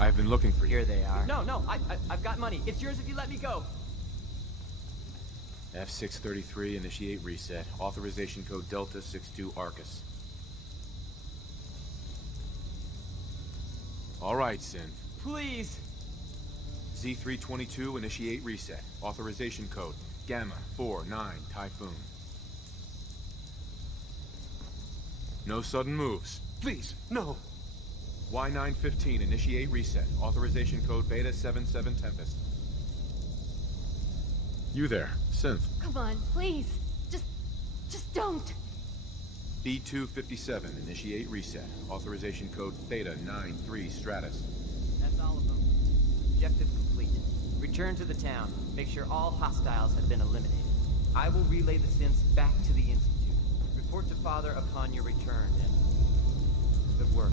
I've been looking for you. Here they are. No, I've got money. It's yours if you let me go. F633, initiate reset. Authorization code Delta 62 Arcus. All right, Synth. Please. Z322, initiate reset. Authorization code Gamma 49 Typhoon. No sudden moves. Please, no. Y915, initiate reset. Authorization code Beta 77 Tempest. You there, Synth. Come on, please. Just don't. B257, initiate reset. Authorization code Theta 93 Stratus. That's all of them. Objective complete. Return to the town. Make sure all hostiles have been eliminated. I will relay the synths back to the Institute. Report to Father upon your return, and good work.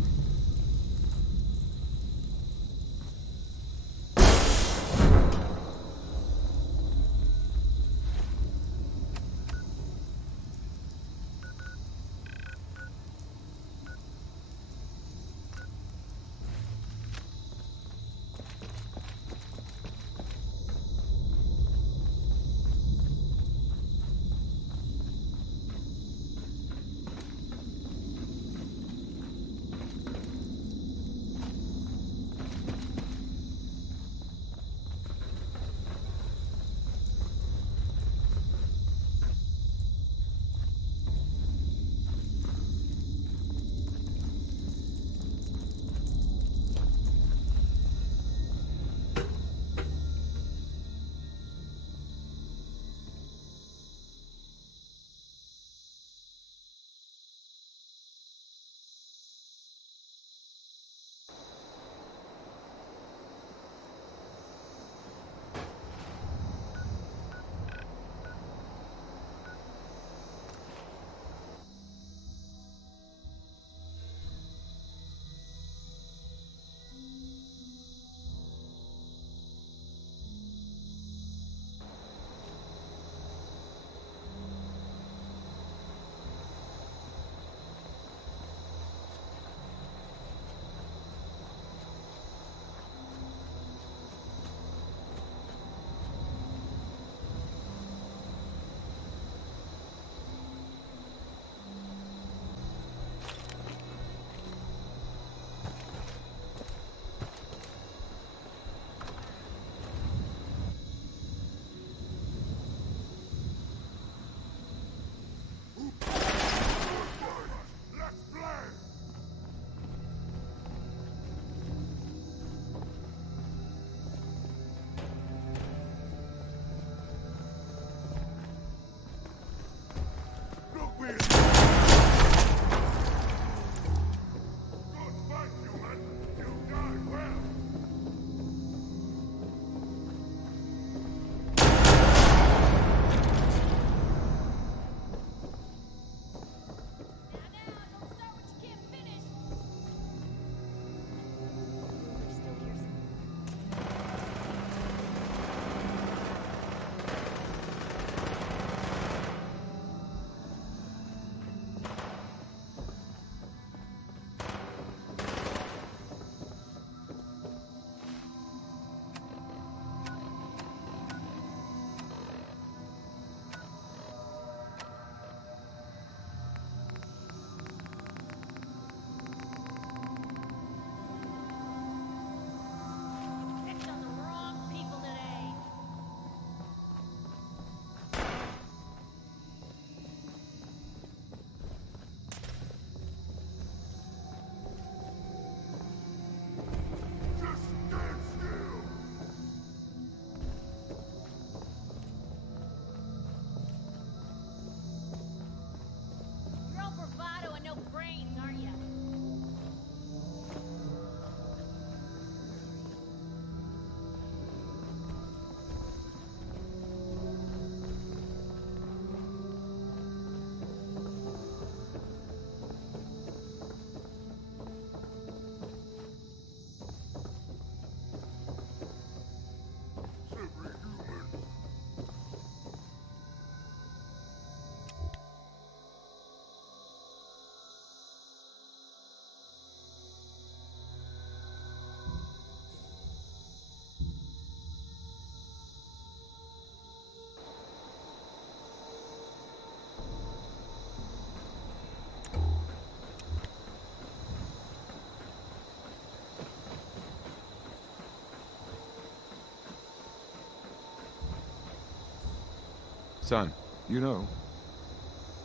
Son. You know,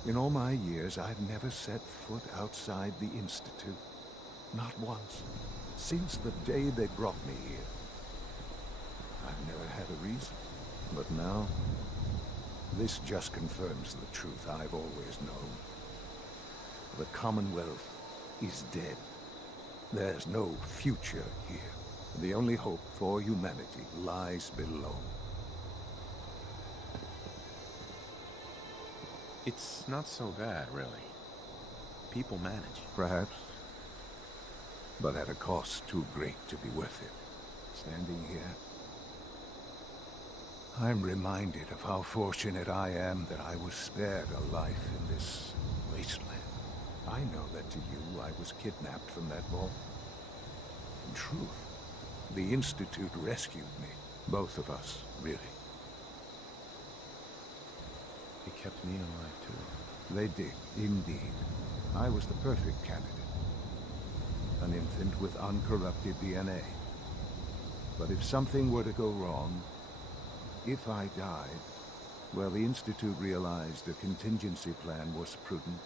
in all my years, I've never set foot outside the Institute. Not once. Since the day they brought me here. I've never had a reason. But now, this just confirms the truth I've always known. The Commonwealth is dead. There's no future here. The only hope for humanity lies below. It's not so bad, really. People manage. Perhaps. But at a cost too great to be worth it. Standing here, I'm reminded of how fortunate I am that I was spared a life in this wasteland. I know that to you, I was kidnapped from that vault. In truth, the Institute rescued me. Both of us, really. They kept me alive, too. They did, indeed. I was the perfect candidate. An infant with uncorrupted DNA. But if something were to go wrong, if I died, well, the Institute realized a contingency plan was prudent.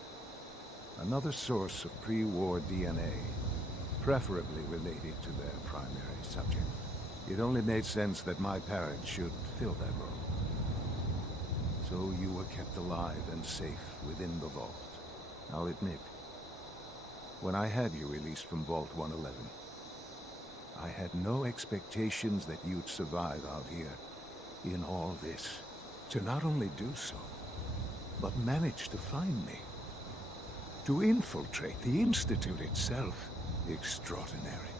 Another source of pre-war DNA, preferably related to their primary subject. It only made sense that my parents should fill that role. So you were kept alive and safe within the vault. I'll admit, when I had you released from Vault 111, I had no expectations that you'd survive out here in all this. To not only do so, but manage to find me. To infiltrate the Institute itself. Extraordinary.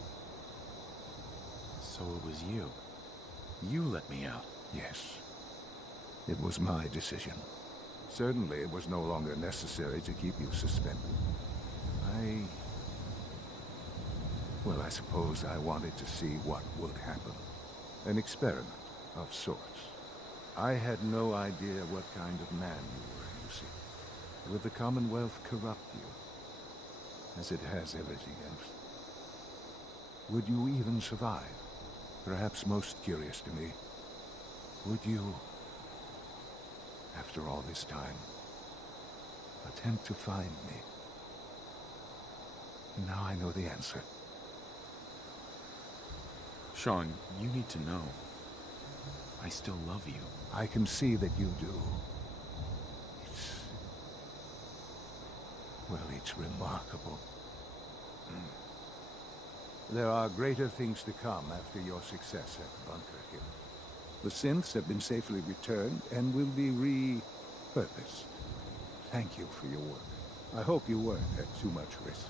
So it was you. You let me out. Yes. It was my decision. Certainly it was no longer necessary to keep you suspended. Well, I suppose I wanted to see what would happen. An experiment of sorts. I had no idea what kind of man you were, you see. Would the Commonwealth corrupt you, as it has everything else? Would you even survive? Perhaps most curious to me, would you, after all this time, attempt to find me? And now I know the answer. Sean, you need to know. I still love you. I can see that you do. It's remarkable. There are greater things to come after your success at Bunker Hill. The synths have been safely returned and will be repurposed. Thank you for your work. I hope you weren't at too much risk.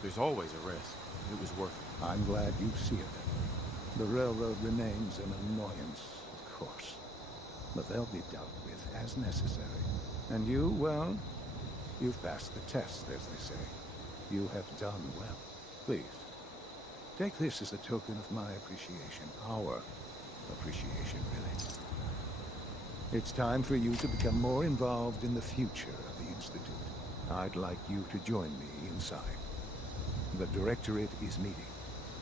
There's always a risk. It was worth it. I'm glad you see it. The railroad remains an annoyance, of course. But they'll be dealt with as necessary. And you, well, you've passed the test, as they say. You have done well. Please, take this as a token of my appreciation. Our appreciation, really. It's time for you to become more involved in the future of the Institute. I'd like you to join me inside. The Directorate is meeting,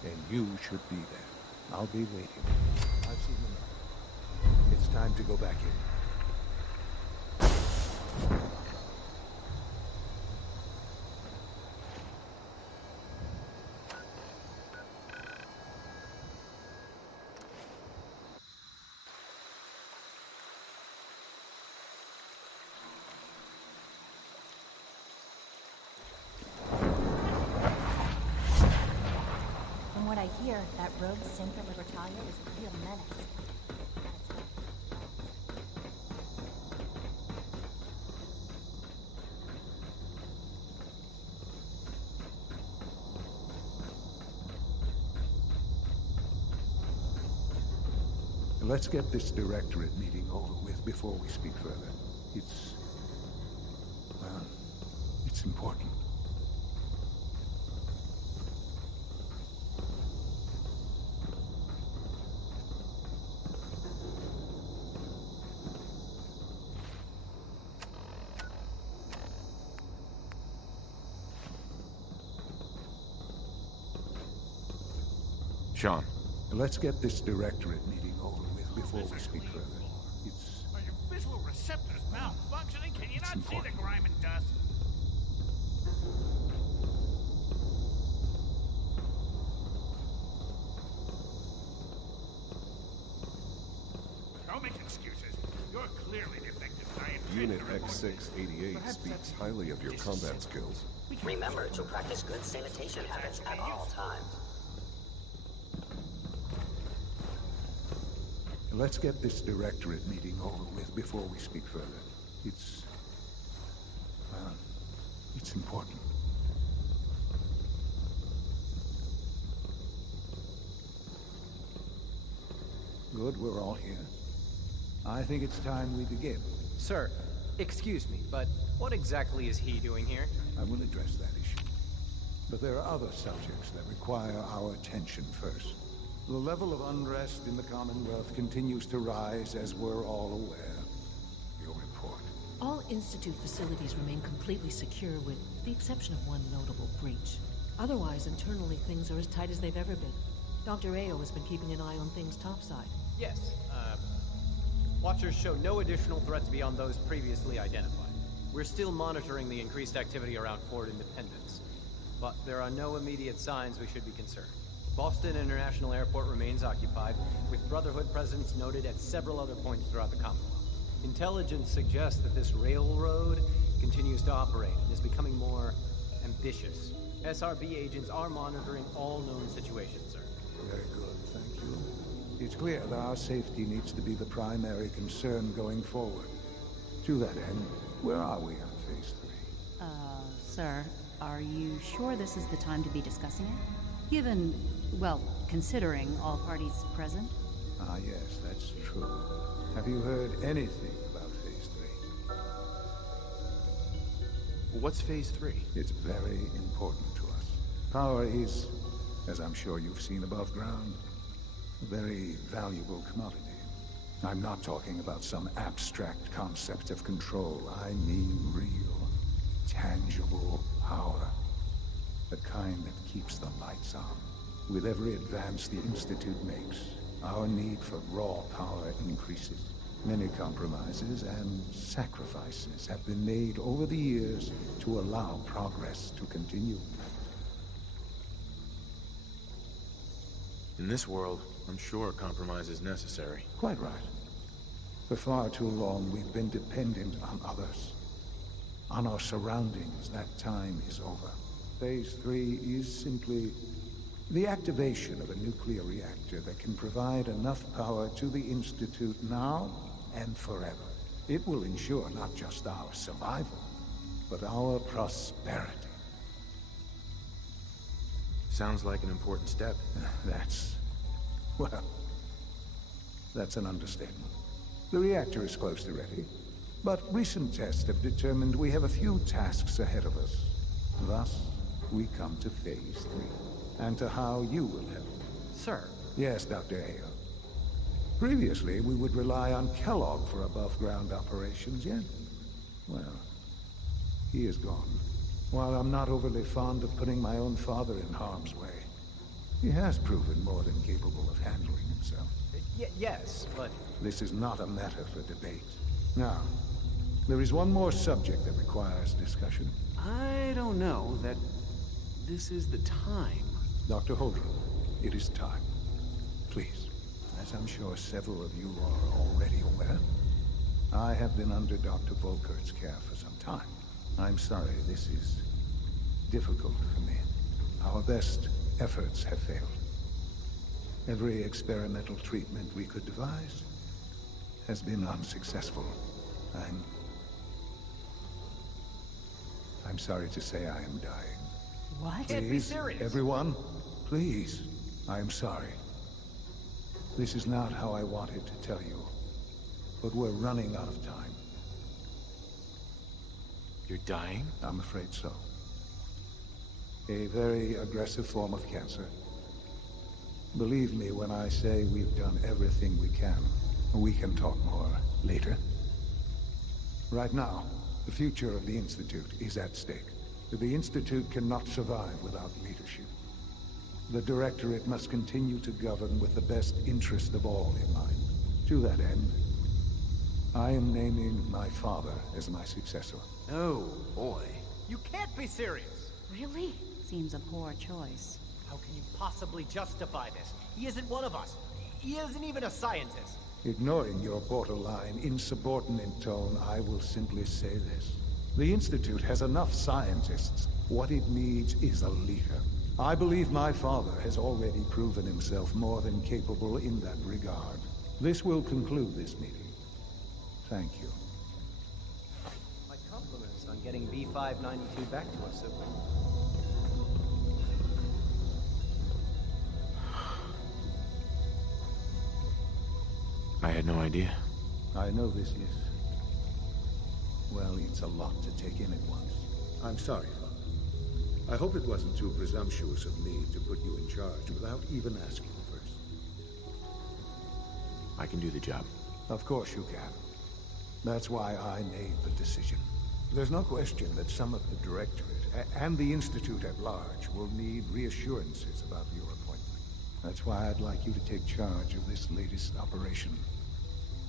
and you should be there. I'll be waiting. I've seen enough. It's time to go back in. From what I hear, that rogue synth at Libertalia is a real menace. Let's get this Directorate meeting over with before we speak further. It's important. Sean. Let's get this Directorate meeting over with before we speak further. scepter's malfunctioning. Can you not see the grime and dust? Don't make excuses. You're clearly defective. Unit X688 speaks highly of your combat skills. Remember to practice good sanitation habits at all times. Let's get this directorate meeting over with before we speak further. It's important. Good, we're all here. I think it's time we begin. Sir, excuse me, but what exactly is he doing here? I will address that issue. But there are other subjects that require our attention first. The level of unrest in the Commonwealth continues to rise, as we're all aware. Your report. All Institute facilities remain completely secure with the exception of one notable breach. Otherwise, internally, things are as tight as they've ever been. Dr. Ao has been keeping an eye on things topside. Yes, Watchers show no additional threats beyond those previously identified. We're still monitoring the increased activity around Fort Independence, but there are no immediate signs we should be concerned. Boston International Airport remains occupied, with Brotherhood presence noted at several other points throughout the Commonwealth. Intelligence suggests that this railroad continues to operate and is becoming more ambitious. SRB agents are monitoring all known situations, sir. Very good, thank you. It's clear that our safety needs to be the primary concern going forward. To that end, where are we on Phase 3? Sir, are you sure this is the time to be discussing it? Given, well, considering all parties present? Ah, yes, that's true. Have you heard anything about Phase 3? What's Phase 3? It's very important to us. Power is, as I'm sure you've seen above ground, a very valuable commodity. I'm not talking about some abstract concept of control. I mean real, tangible power. The kind that keeps the lights on. With every advance the Institute makes, our need for raw power increases. Many compromises and sacrifices have been made over the years to allow progress to continue. In this world, I'm sure a compromise is necessary. Quite right. For far too long, we've been dependent on others. On our surroundings. That time is over. Phase 3 is simply the activation of a nuclear reactor that can provide enough power to the Institute now and forever. It will ensure not just our survival, but our prosperity. Sounds like an important step. That's an understatement. The reactor is close to ready, but recent tests have determined we have a few tasks ahead of us. Thus, we come to Phase 3, and to how you will help. Sir? Yes, Dr. Ao. Previously, we would rely on Kellogg for above-ground operations, yet, well, he is gone. While I'm not overly fond of putting my own father in harm's way, he has proven more than capable of handling himself. Yes, but... This is not a matter for debate. Now, there is one more subject that requires discussion. I don't know that this is the time. Dr. Holdren, it is time. Please, as I'm sure several of you are already aware, I have been under Dr. Volkert's care for some time. I'm sorry this is difficult for me. Our best efforts have failed. Every experimental treatment we could devise has been unsuccessful. I'm sorry to say I am dying. What? Can't be serious. Everyone, please. I am sorry. This is not how I wanted to tell you, but we're running out of time. You're dying? I'm afraid so. A very aggressive form of cancer. Believe me when I say we've done everything we can. We can talk more later. Right now, the future of the Institute is at stake. The Institute cannot survive without leadership. The Directorate must continue to govern with the best interest of all in mind. To that end, I am naming my father as my successor. Oh, boy. You can't be serious! Really? Seems a poor choice. How can you possibly justify this? He isn't one of us. He isn't even a scientist. Ignoring your borderline, insubordinate tone, I will simply say this. The Institute has enough scientists. What it needs is a leader. I believe my father has already proven himself more than capable in that regard. This will conclude this meeting. Thank you. My compliments on getting B592 back to us so quickly. I had no idea. I know this is... well, it's a lot to take in at once. I'm sorry, Father. I hope it wasn't too presumptuous of me to put you in charge without even asking first. I can do the job. Of course you can. That's why I made the decision. There's no question that some of the Directorate and the Institute at large will need reassurances about your appointment. That's why I'd like you to take charge of this latest operation.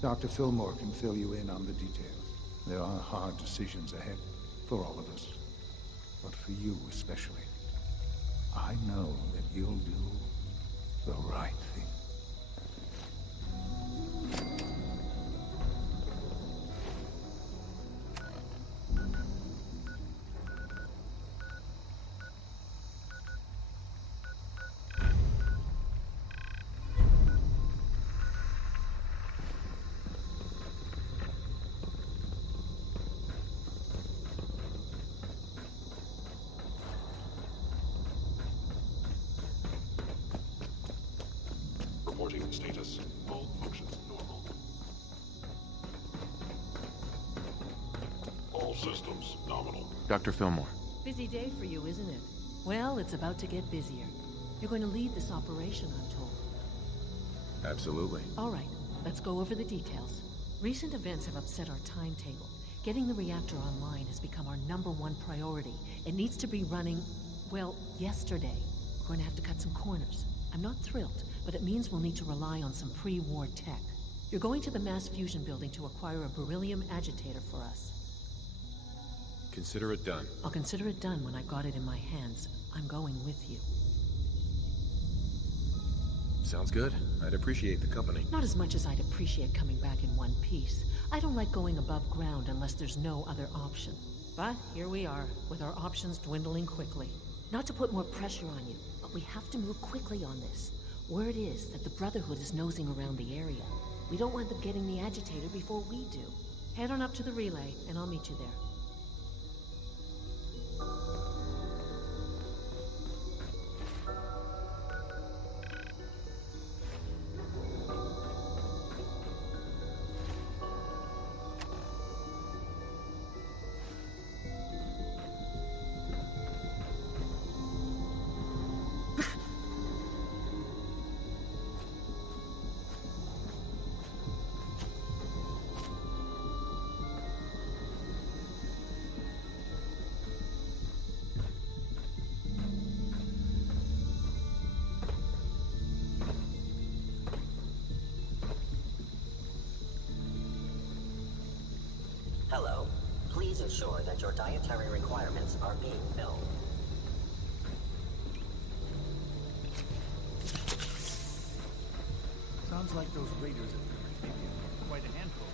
Dr. Fillmore can fill you in on the details. There are hard decisions ahead for all of us. But for you especially, I know that you'll do the right thing. Reporting status. All functions normal. All systems nominal. Dr. Fillmore. Busy day for you, isn't it? Well, it's about to get busier. You're going to lead this operation, I'm told. Absolutely. All right, let's go over the details. Recent events have upset our timetable. Getting the reactor online has become our #1 priority. It needs to be running, well, yesterday. We're going to have to cut some corners. I'm not thrilled, but it means we'll need to rely on some pre-war tech. You're going to the mass fusion building to acquire a beryllium agitator for us. Consider it done. I'll consider it done when I've got it in my hands. I'm going with you. Sounds good. I'd appreciate the company. Not as much as I'd appreciate coming back in one piece. I don't like going above ground unless there's no other option. But here we are, with our options dwindling quickly. Not to put more pressure on you, but we have to move quickly on this. Word is that the Brotherhood is nosing around the area. We don't want them getting the agitator before we do. Head on up to the relay, and I'll meet you there. Hello. Please ensure that your dietary requirements are being filled. Sounds like those raiders have taken quite a handful.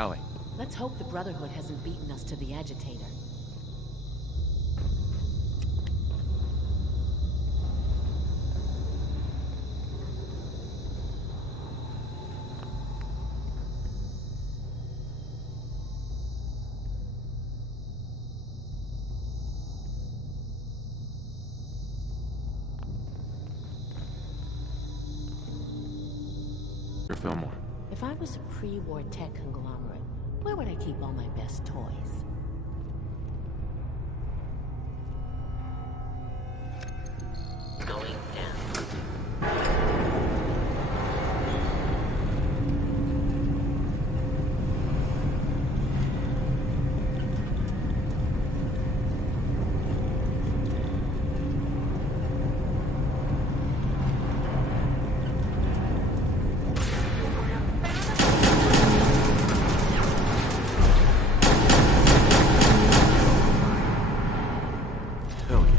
Allie. Let's hope the Brotherhood hasn't beaten us to the agitator. Fillmore. If I was a pre-war tech conglomerate, where would I keep all my best toys? Going down. Hell yeah.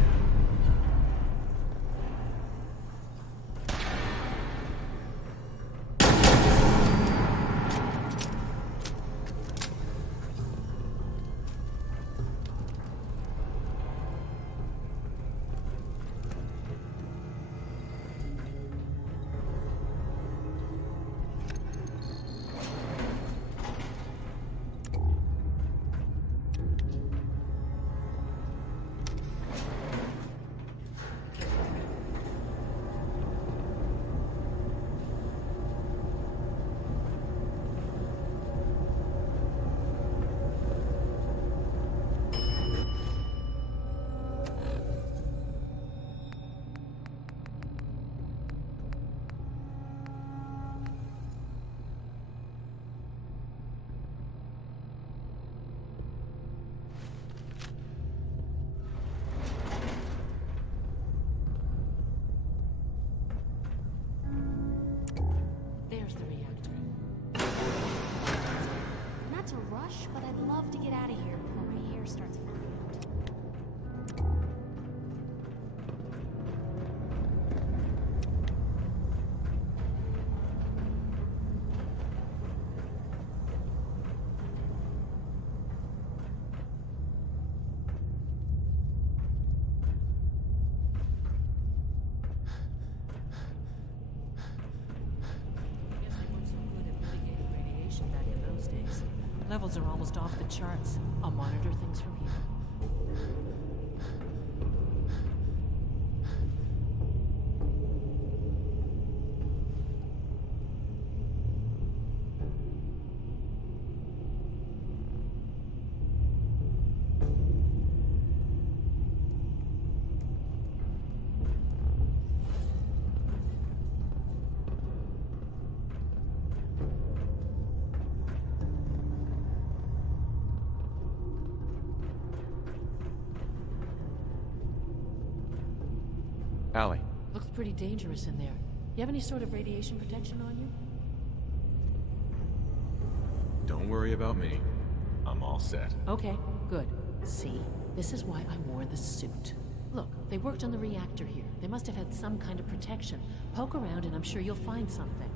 There's the reactor. Not to rush, but I'd love to get out of here before my hair starts falling out. Guess they weren't so good at mitigating radiation back in those days. Levels are almost off the charts. I'll monitor things from here. Allie. Looks pretty dangerous in there. You have any sort of radiation protection on you? Don't worry about me. I'm all set. Okay, good. See, this is why I wore the suit. Look, they worked on the reactor here. They must have had some kind of protection. Poke around and I'm sure you'll find something.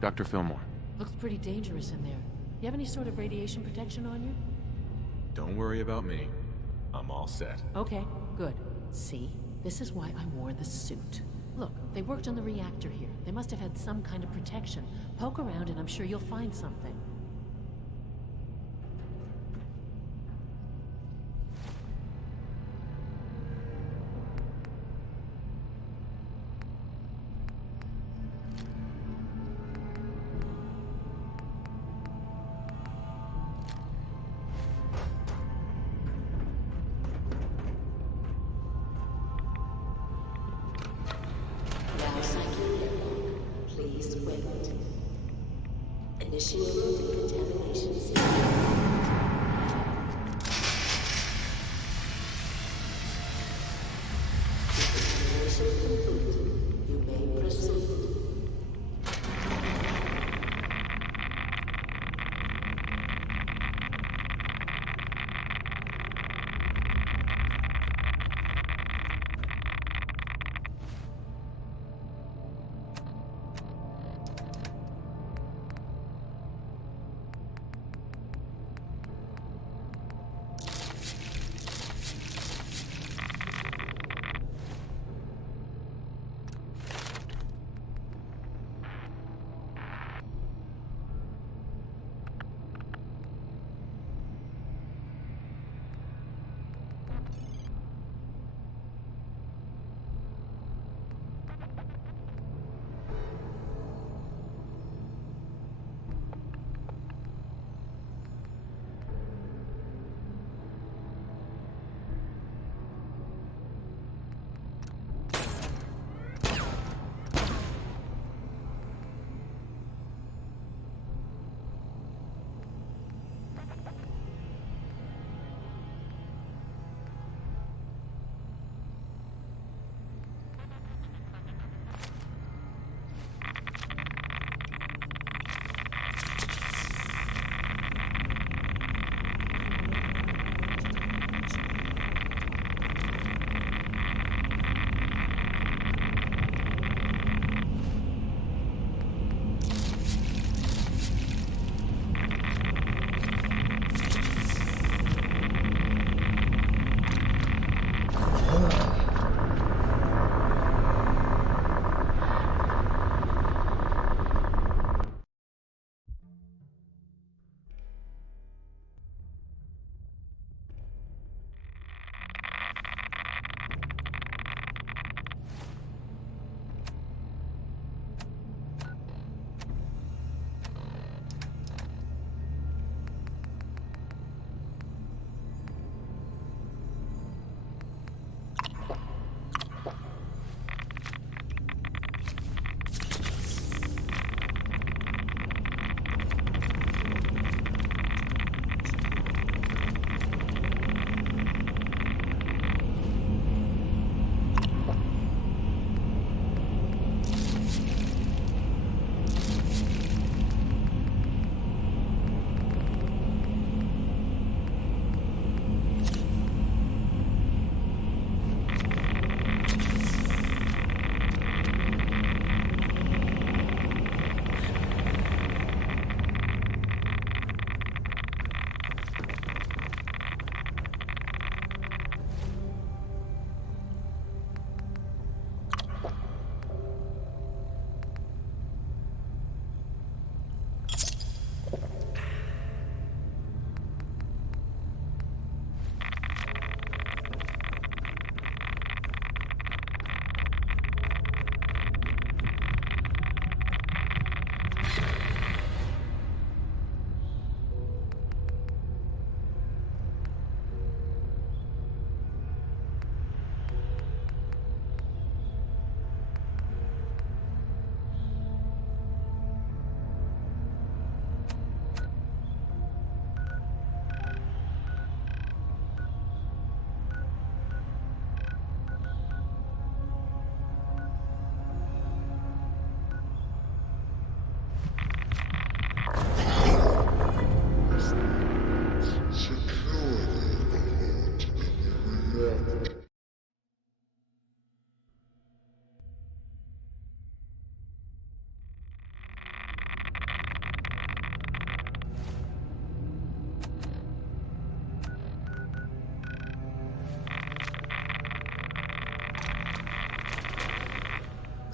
Dr. Fillmore. Looks pretty dangerous in there. You have any sort of radiation protection on you? Don't worry about me. I'm all set. Okay, good. See? This is why I wore the suit. Look, they worked on the reactor here. They must have had some kind of protection. Poke around and I'm sure you'll find something. Please wait. Initiating decontamination sequence. Decontamination complete. You may proceed.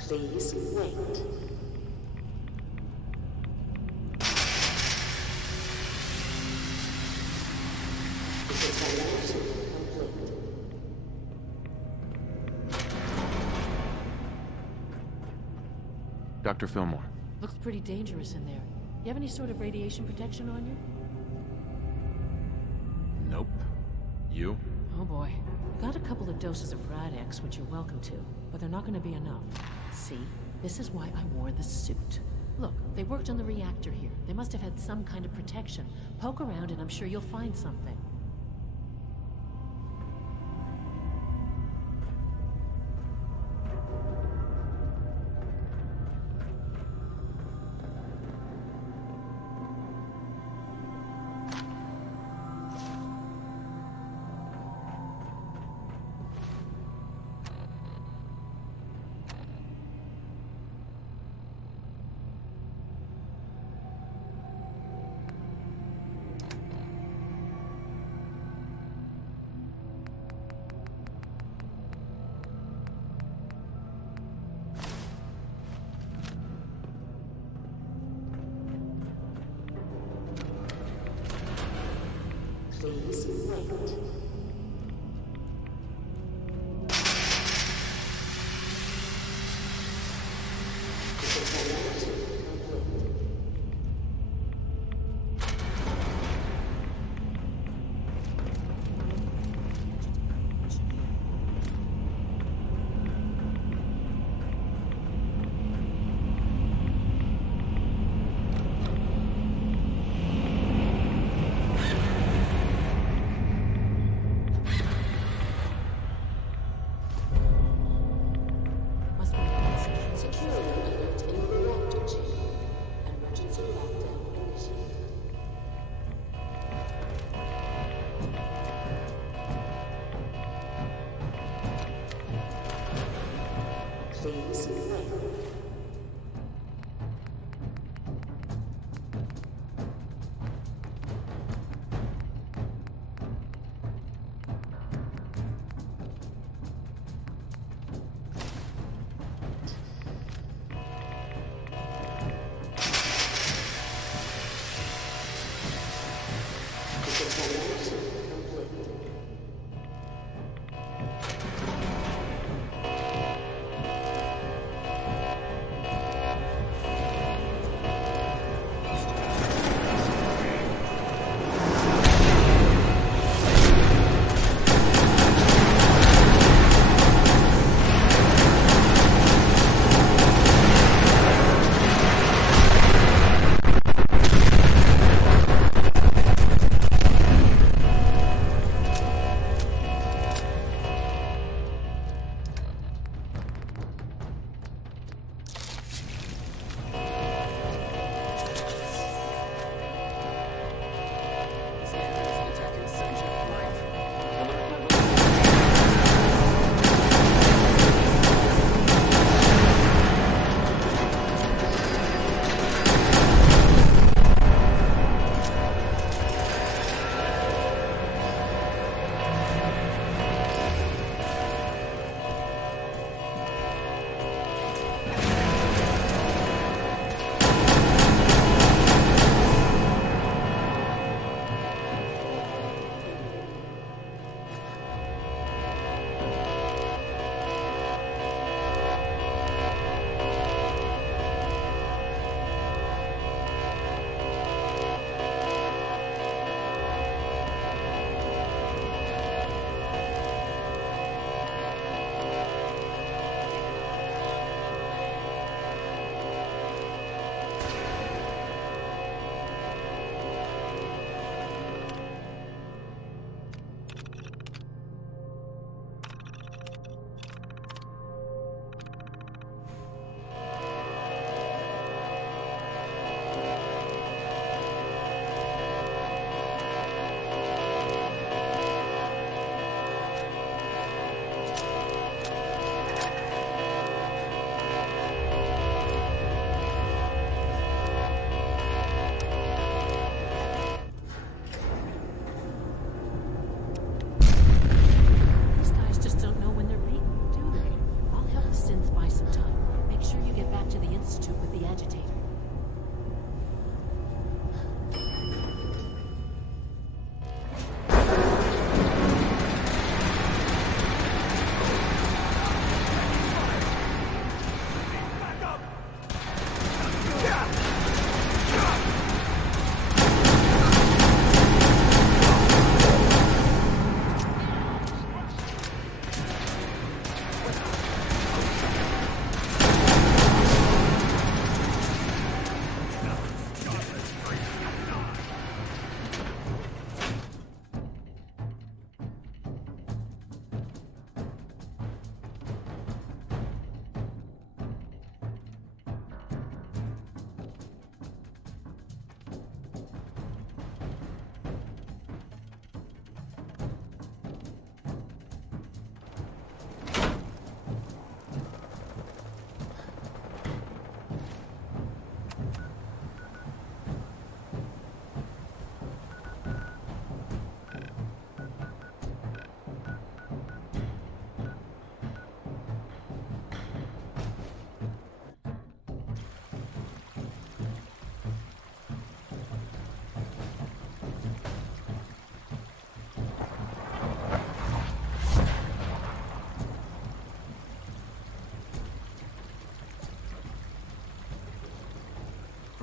Please wait. Decontamination complete. Dr. Fillmore. Looks pretty dangerous in there. You have any sort of radiation protection on you? Nope. You? Oh boy. I got a couple of doses of Rad-X, which you're welcome to, but they're not going to be enough. See? This is why I wore the suit. Look, they worked on the reactor here. They must have had some kind of protection. Poke around and I'm sure you'll find something. Please wait. Decontamination complete. Security alert in the reactor chamber. Emergency lockdown initiated. Please wait. Decontamination complete.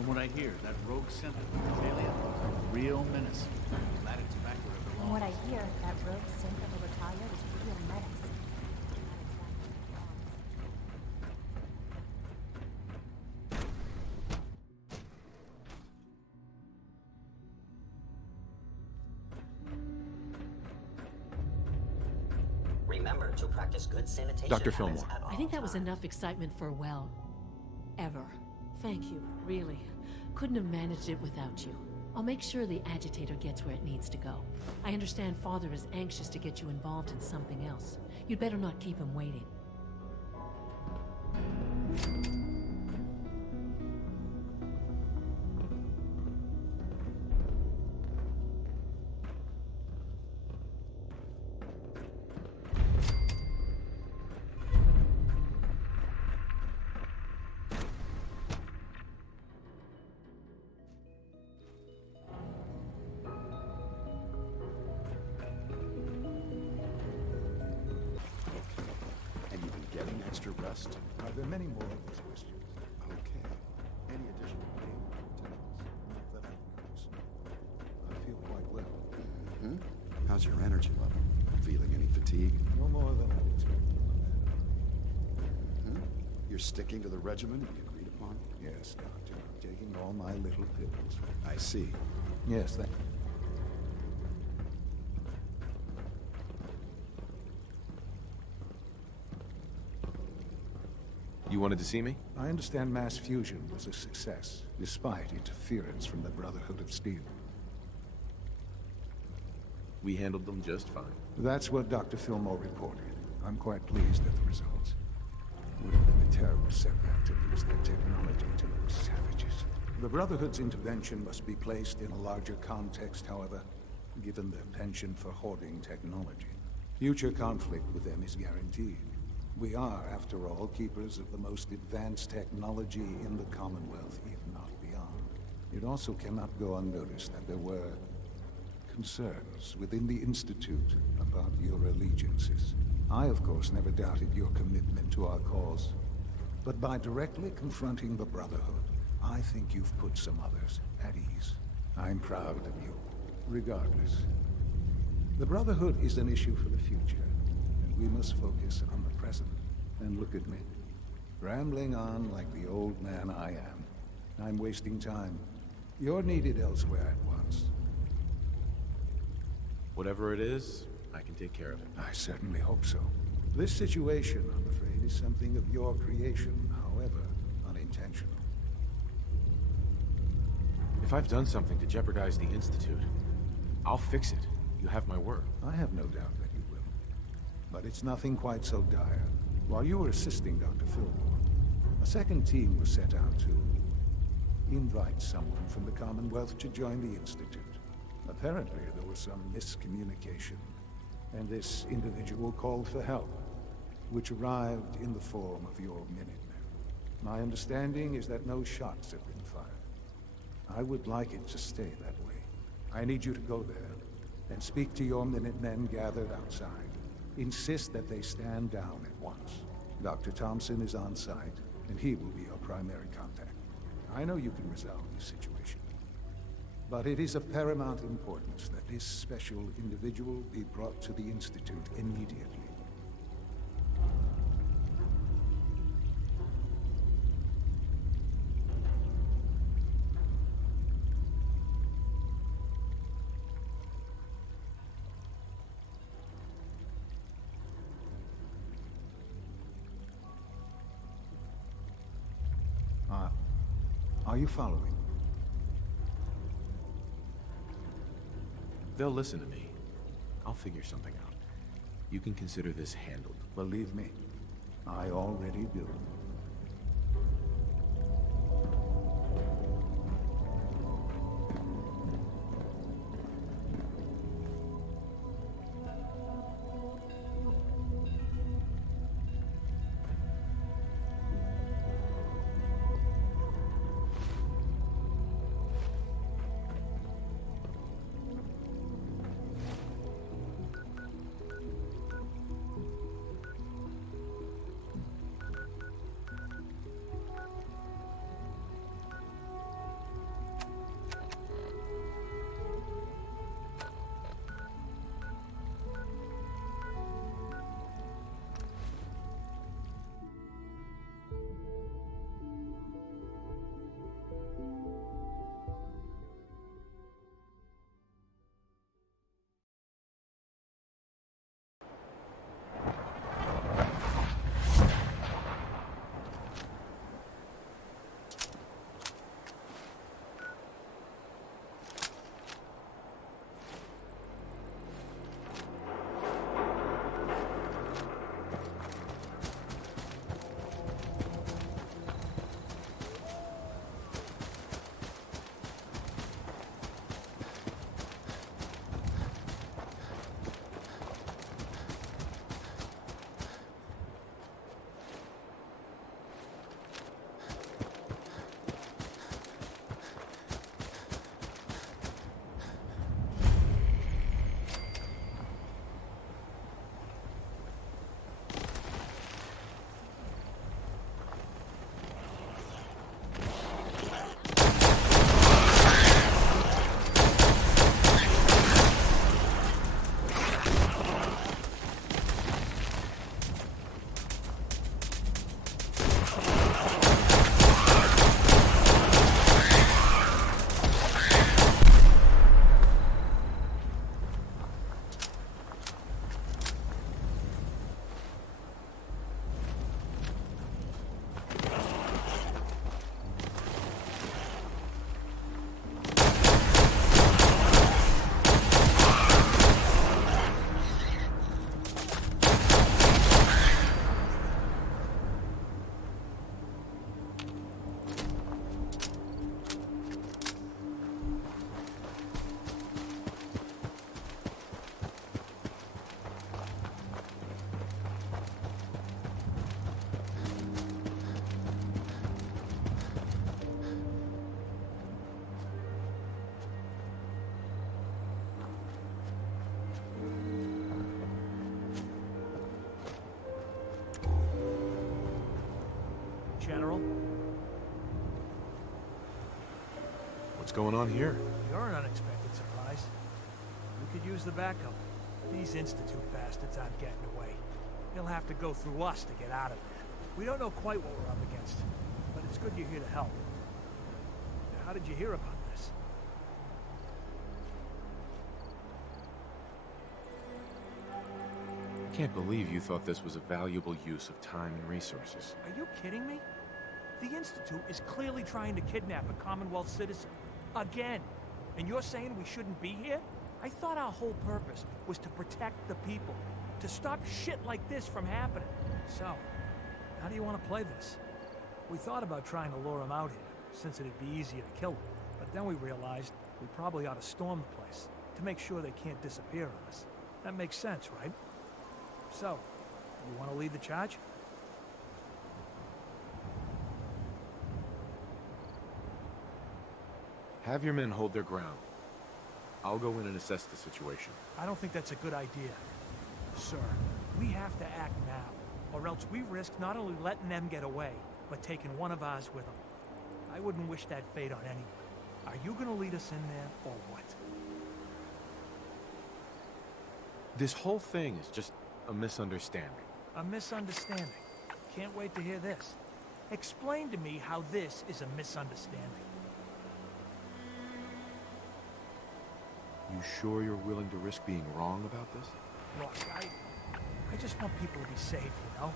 From what I hear, that rogue synth alien was a real menace. Glad it's back where it From what I belongs. hear, that rogue synth of a Retalia is a real menace. Remember to practice good sanitation. Dr. habits Fillmore. at all I think that was times. enough excitement for, well, ever. Thank you, really. Couldn't have managed it without you. I'll make sure the agitator gets where it needs to go. I understand Father is anxious to get you involved in something else. You'd better not keep him waiting. And you've been getting extra rest? Are there many more of these questions? Okay. Any additional pain or tenderness? Not that I've noticed. I feel quite well. Mm-hmm. How's your energy level? Feeling any fatigue? No more than I'd expected. Mm-hmm. You're sticking to the regimen we agreed upon? Yes, Doctor. I'm taking all my little pills. I see. Yes, thank You wanted to see me? I understand mass fusion was a success, despite interference from the Brotherhood of Steel. We handled them just fine. That's what Dr. Fillmore reported. I'm quite pleased at the results. Would have been a terrible setback to lose their technology to those savages. The Brotherhood's intervention must be placed in a larger context, however, given their penchant for hoarding technology. Future conflict with them is guaranteed. We are, after all, keepers of the most advanced technology in the Commonwealth, if not beyond. It also cannot go unnoticed that there were concerns within the Institute about your allegiances. I, of course, never doubted your commitment to our cause. But by directly confronting the Brotherhood, I think you've put some others at ease. I'm proud of you, regardless. The Brotherhood is an issue for the future, and we must focus on the present. And look at me, rambling on like the old man I am. I'm wasting time. You're needed elsewhere at once. Whatever it is, I can take care of it. I certainly hope so. This situation, I'm afraid, is something of your creation, however unintentional. If I've done something to jeopardize the Institute, I'll fix it. You have my word. I have no doubt that you will. But it's nothing quite so dire. While you were assisting Dr. Fillmore, a second team was set out to invite someone from the Commonwealth to join the Institute. Apparently, there was some miscommunication, and this individual called for help, which arrived in the form of your Minutemen. My understanding is that no shots have been fired. I would like it to stay that way. I need you to go there and speak to your Minutemen gathered outside. Insist that they stand down at once. Dr. Thompson is on site, and he will be your primary contact. I know you can resolve this situation. But it is of paramount importance that this special individual be brought to the Institute immediately. Are you following? They'll listen to me. I'll figure something out. You can consider this handled. Believe me, I already do. General. What's going on here? You're an unexpected surprise. We could use the backup. These Institute bastards aren't getting away. They'll have to go through us to get out of there. We don't know quite what we're up against, but it's good you're here to help. How did you hear about this? I can't believe you thought this was a valuable use of time and resources. Are you kidding me? The Institute is clearly trying to kidnap a Commonwealth citizen. Again. And you're saying we shouldn't be here? I thought our whole purpose was to protect the people. To stop shit like this from happening. So, how do you want to play this? We thought about trying to lure him out here, since it'd be easier to kill him. But then we realized we probably ought to storm the place, to make sure they can't disappear on us. That makes sense, right? So, you want to lead the charge? Have your men hold their ground. I'll go in and assess the situation. I don't think that's a good idea. Sir, we have to act now, or else we risk not only letting them get away, but taking one of ours with them. I wouldn't wish that fate on anyone. Are you gonna lead us in there, or what? This whole thing is just a misunderstanding. A misunderstanding. Can't wait to hear this. Explain to me how this is a misunderstanding. You sure you're willing to risk being wrong about this? Look, I just want people to be safe, you know?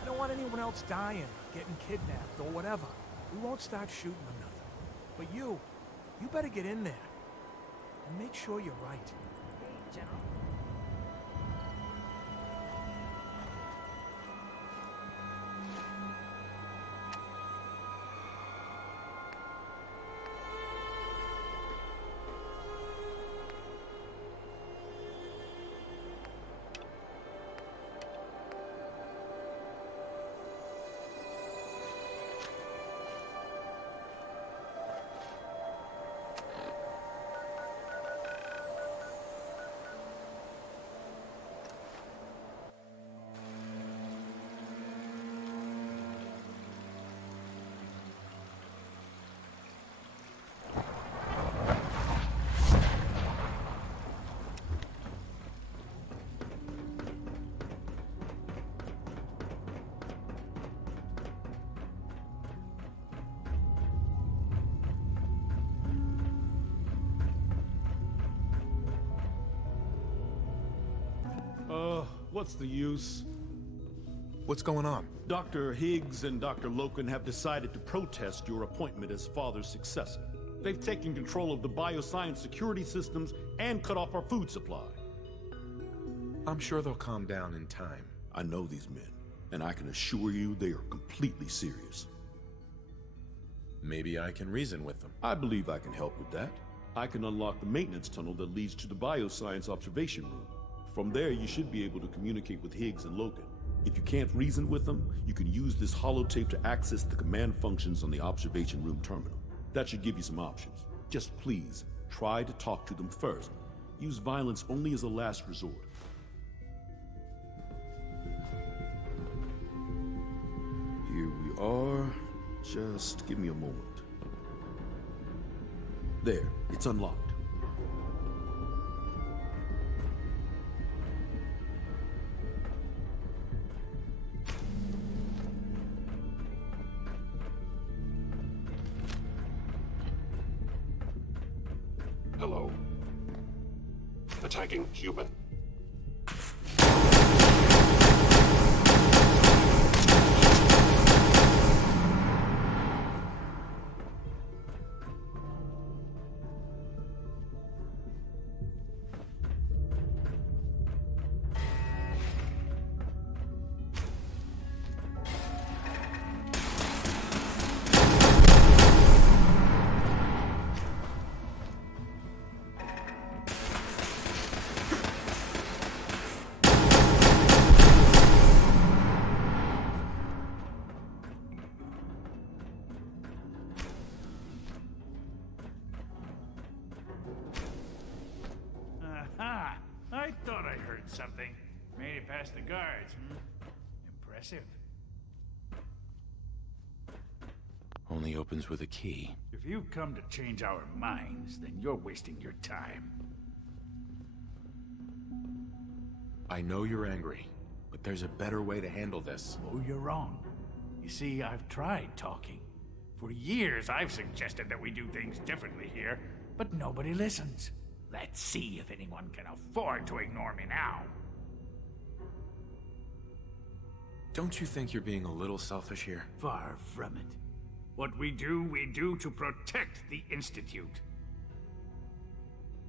I don't want anyone else dying, getting kidnapped, or whatever. We won't start shooting or nothing. But you better get in there. And make sure you're right. Hey, General. What's the use? What's going on? Dr. Higgs and Dr. Loken have decided to protest your appointment as Father's successor. They've taken control of the bioscience security systems and cut off our food supply. I'm sure they'll calm down in time. I know these men, and I can assure you they are completely serious. Maybe I can reason with them. I believe I can help with that. I can unlock the maintenance tunnel that leads to the bioscience observation room. From there, you should be able to communicate with Higgs and Loken. If you can't reason with them, you can use this holotape to access the command functions on the observation room terminal. That should give you some options. Just please, try to talk to them first. Use violence only as a last resort. Here we are. Just give me a moment. There, it's unlocked. Hello. Attacking human. Aha! I thought I heard something. Made it past the guards, Impressive. only opens with a key. If you've come to change our minds, then you're wasting your time. I know you're angry, but there's a better way to handle this. Oh, you're wrong. You see, I've tried talking. For years, I've suggested that we do things differently here, but nobody listens. Let's see if anyone can afford to ignore me now. Don't you think you're being a little selfish here? Far from it. What we do to protect the Institute.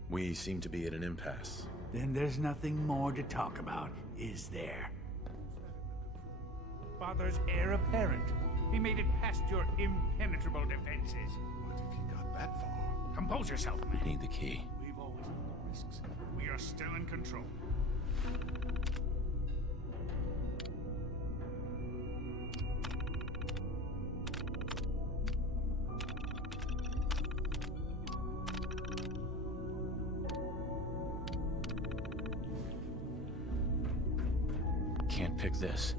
We seem to be at an impasse. Then there's nothing more to talk about, is there? Father's heir apparent. He made it past your impenetrable defenses. What if he got that far? Compose yourself, man. Need the key. We've always known the risks. We are still in control. Can't pick this.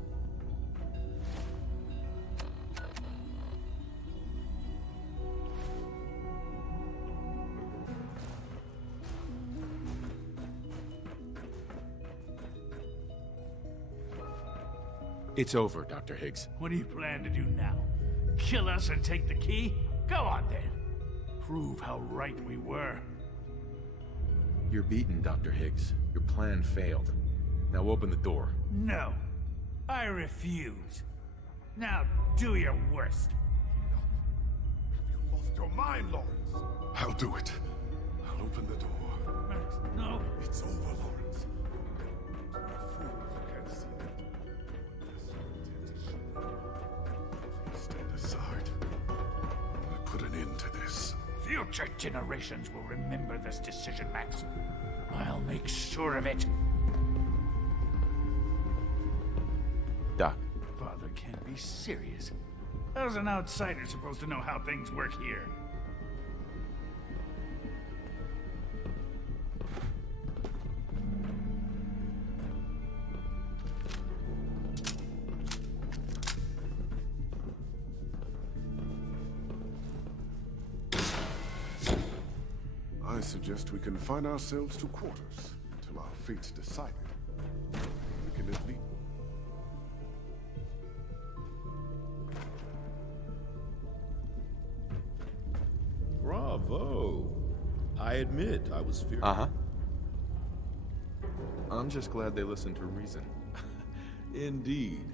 It's over, Dr. Higgs. What do you plan to do now? Kill us and take the key? Go on then. Prove how right we were. You're beaten, Dr. Higgs. Your plan failed. Now open the door. No. I refuse. Now do your worst. You lost your mind, Lawrence. I'll do it. I'll open the door. Max, no. It's over, Lawrence. You're a fool who can't see that. Stand aside. I put an end to this. Future generations will remember this decision, Max. I'll make sure of it. Doc. Father can't be serious. How's an outsider supposed to know how things work here? I suggest we confine ourselves to quarters until our fate's decided. We can at least... Bravo. I admit I was fearful. Uh-huh. I'm just glad they listened to reason. Indeed.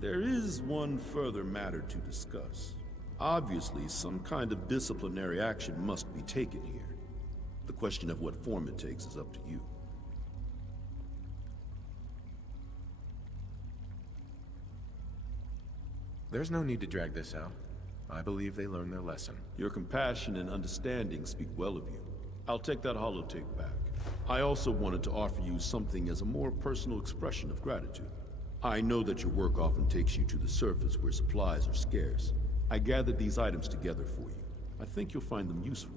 There is one further matter to discuss. Obviously, some kind of disciplinary action must be taken here. The question of what form it takes is up to you. There's no need to drag this out. I believe they learned their lesson. Your compassion and understanding speak well of you. I'll take that holotape back. I also wanted to offer you something as a more personal expression of gratitude. I know that your work often takes you to the surface where supplies are scarce. I gathered these items together for you. I think you'll find them useful.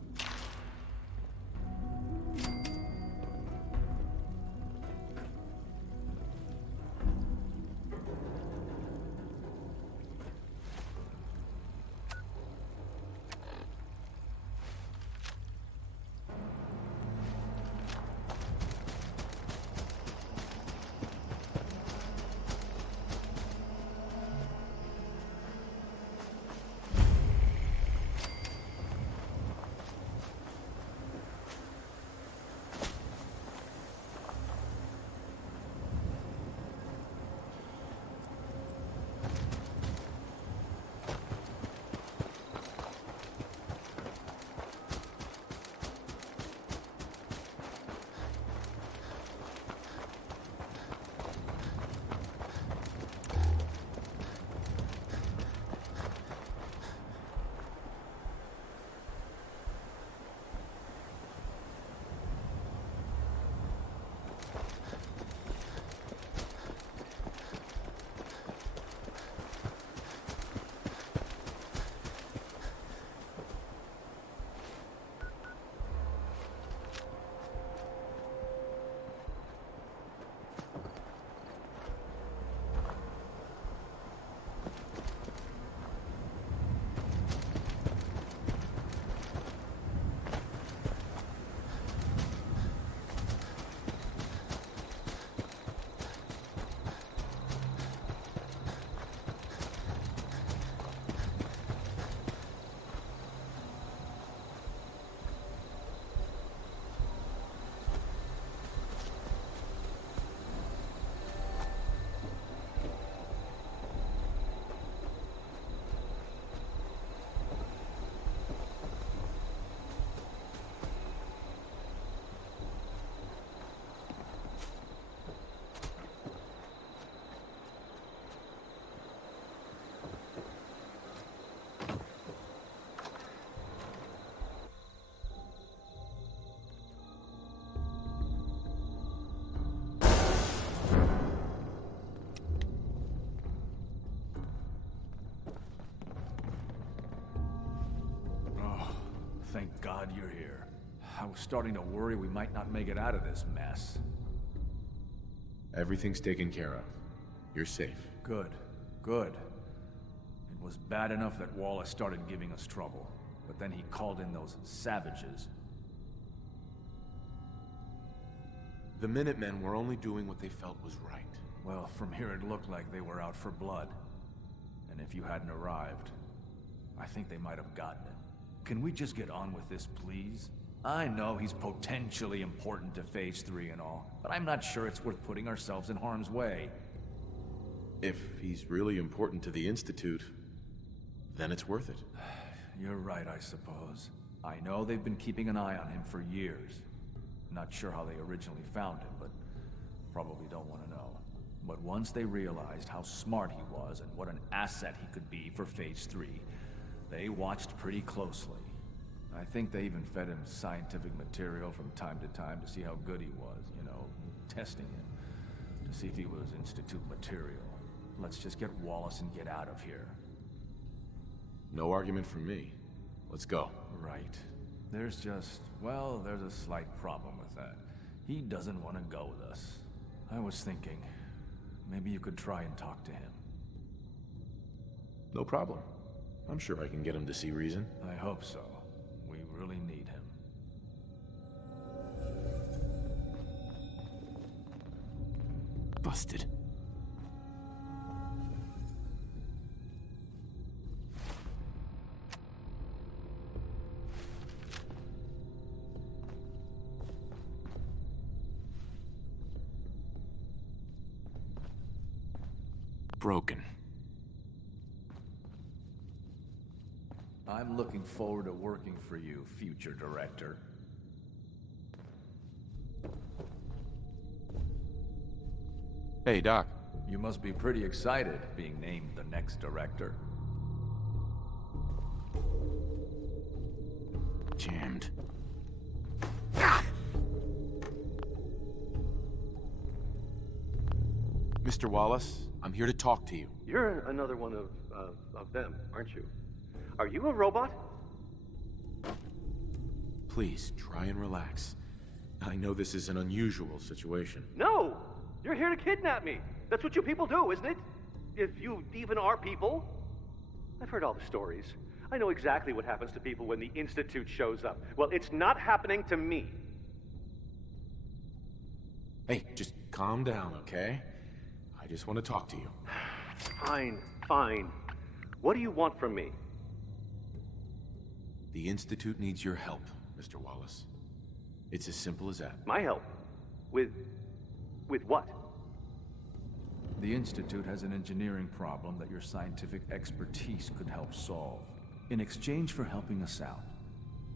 Thank God you're here. I was starting to worry we might not make it out of this mess. Everything's taken care of. You're safe. Good. It was bad enough that Wallace started giving us trouble, but then he called in those savages. The Minutemen were only doing what they felt was right. Well, from here it looked like they were out for blood. And if you hadn't arrived, I think they might have gotten it. Can we just get on with this, please? I know he's potentially important to Phase 3 and all, but I'm not sure it's worth putting ourselves in harm's way. If he's really important to the Institute, then it's worth it. You're right, I suppose. I know they've been keeping an eye on him for years. Not sure how they originally found him, but probably don't want to know. But once they realized how smart he was and what an asset he could be for Phase 3, they watched pretty closely. I think they even fed him scientific material from time to time to see how good he was, you know, testing him, to see if he was Institute material. Let's just get Wallace and get out of here. No argument from me. Let's go. Right. There's just, well, there's a slight problem with that. He doesn't want to go with us. I was thinking, maybe you could try and talk to him. No problem. I'm sure I can get him to see reason. I hope so. We really need him. Busted. Broken. I'm looking forward to working for you, future director. Hey, Doc. You must be pretty excited being named the next director. Jammed. Mr. Wallace, I'm here to talk to you. You're another one of them, aren't you? Are you a robot? Please, try and relax. I know this is an unusual situation. No! You're here to kidnap me! That's what you people do, isn't it? If you even are people. I've heard all the stories. I know exactly what happens to people when the Institute shows up. Well, it's not happening to me. Hey, just calm down, okay? I just want to talk to you. Fine. What do you want from me? The Institute needs your help, Mr. Wallace. It's as simple as that. My help? With what? The Institute has an engineering problem that your scientific expertise could help solve. In exchange for helping us out,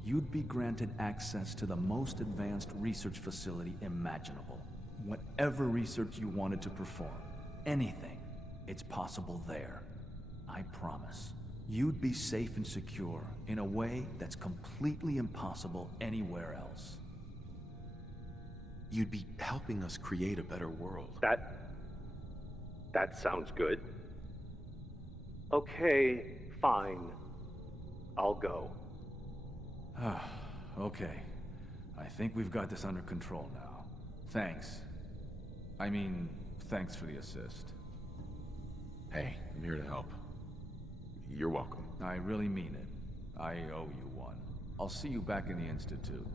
you'd be granted access to the most advanced research facility imaginable. Whatever research you wanted to perform, anything, it's possible there. I promise. You'd be safe and secure in a way that's completely impossible anywhere else. You'd be helping us create a better world. That sounds good. Okay, fine. I'll go. Okay. I think we've got this under control now. Thanks. I mean, thanks for the assist. Hey, I'm here to help. You're welcome. I really mean it. I owe you one. I'll see you back in the Institute.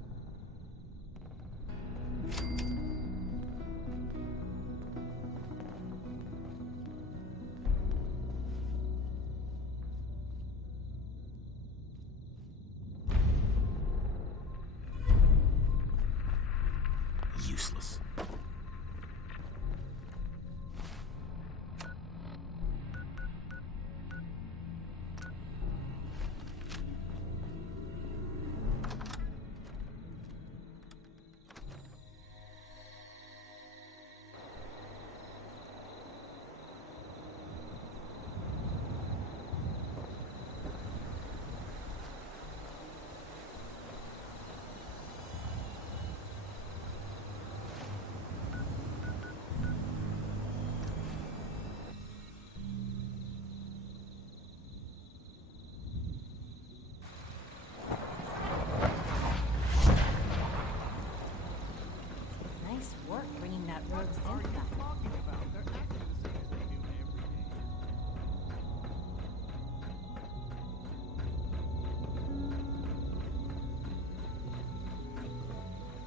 Useless.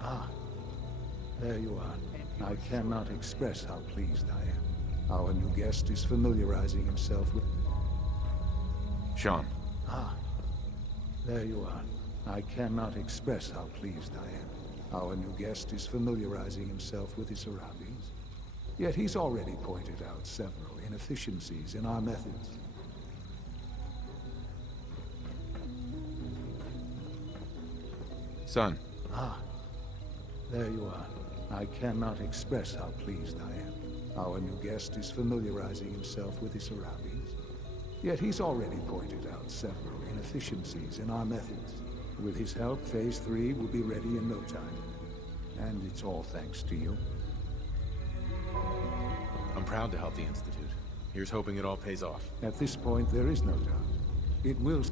Ah, there you are. I cannot express how pleased I am. Our new guest is familiarizing himself with... Sean. Ah, there you are. I cannot express how pleased I am. Our new guest is familiarizing himself with his surroundings. Yet he's already pointed out several inefficiencies in our methods. Son. Ah, there you are. I cannot express how pleased I am. Our new guest is familiarizing himself with his surroundings. Yet he's already pointed out several inefficiencies in our methods. With his help, Phase 3 will be ready in no time. And it's all thanks to you. I'm proud to help the Institute. Here's hoping it all pays off. At this point, there is no doubt. It will...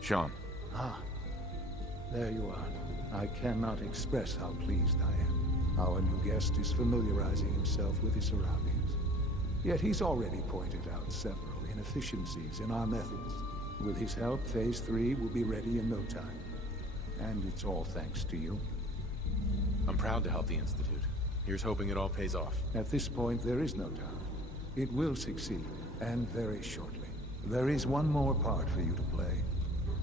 Sean. Ah, there you are. I cannot express how pleased I am. Our new guest is familiarizing himself with his surroundings. Yet he's already pointed out several inefficiencies in our methods. With his help, Phase 3 will be ready in no time. And it's all thanks to you. I'm proud to help the Institute. Here's hoping it all pays off. At this point, there is no doubt. It will succeed, and very shortly. There is one more part for you to play,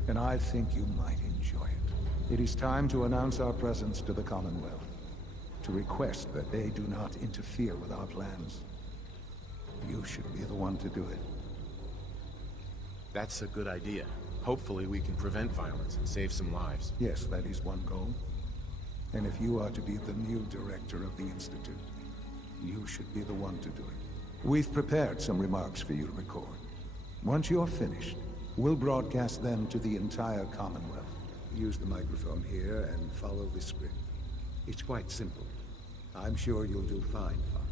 and I think you might enjoy it. It is time to announce our presence to the Commonwealth, to request that they do not interfere with our plans. You should be the one to do it. That's a good idea. Hopefully we can prevent violence and save some lives. Yes, that is one goal. And if you are to be the new director of the Institute, you should be the one to do it. We've prepared some remarks for you to record. Once you're finished, we'll broadcast them to the entire Commonwealth. Use the microphone here and follow the script. It's quite simple. I'm sure you'll do fine, Father.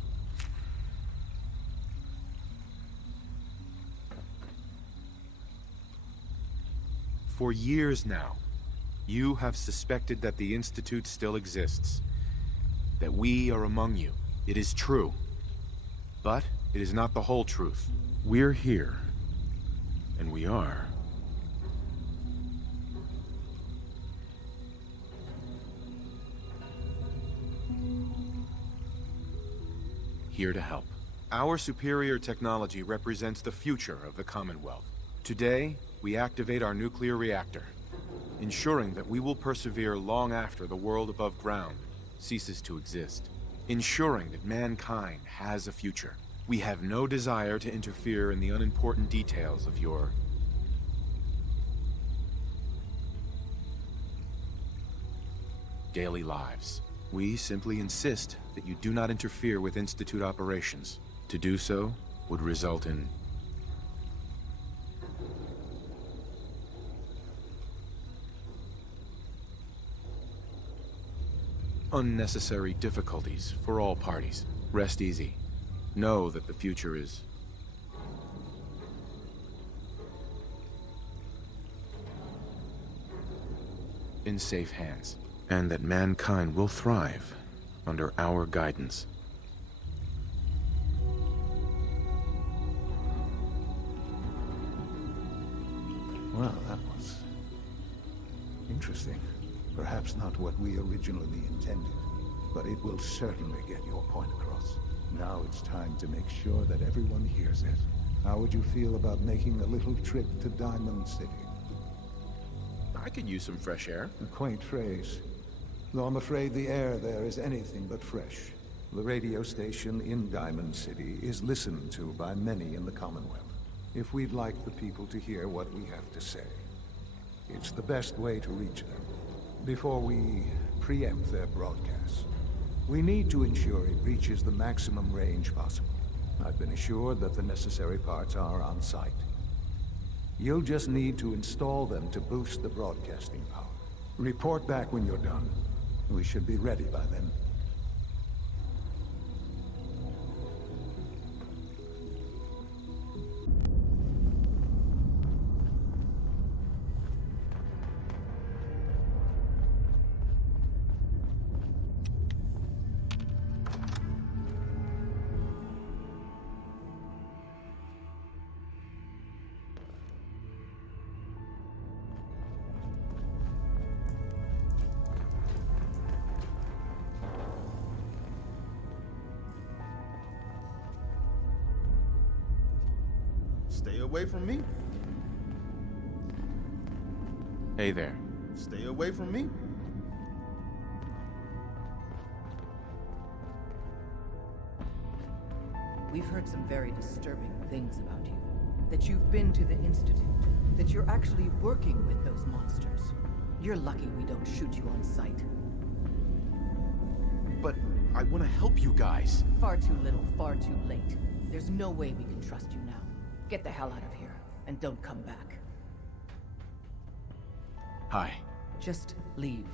For years now, you have suspected that the Institute still exists. That we are among you. It is true. But it is not the whole truth. We're here. And we are. Here to help. Our superior technology represents the future of the Commonwealth. Today, we activate our nuclear reactor, ensuring that we will persevere long after the world above ground ceases to exist. Ensuring that mankind has a future. We have no desire to interfere in the unimportant details of your daily lives. We simply insist that you do not interfere with Institute operations. To do so would result in unnecessary difficulties for all parties. Rest easy. Know that the future is in safe hands, and that mankind will thrive under our guidance. Well, that was interesting. Perhaps not what we originally intended, but it will certainly get your point across. Now it's time to make sure that everyone hears it. How would you feel about making a little trip to Diamond City? I could use some fresh air. A quaint phrase, though I'm afraid the air there is anything but fresh. The radio station in Diamond City is listened to by many in the Commonwealth. If we'd like the people to hear what we have to say, it's the best way to reach them. Before we preempt their broadcast, we need to ensure it reaches the maximum range possible. I've been assured that the necessary parts are on site. You'll just need to install them to boost the broadcasting power. Report back when you're done. We should be ready by then. Stay away from me. Hey there. Stay away from me. We've heard some very disturbing things about you. That you've been to the Institute. That you're actually working with those monsters. You're lucky we don't shoot you on sight. But I want to help you guys. Far too little, far too late. There's no way we can trust you now. Get the hell out of here, and don't come back. Hi. Just leave.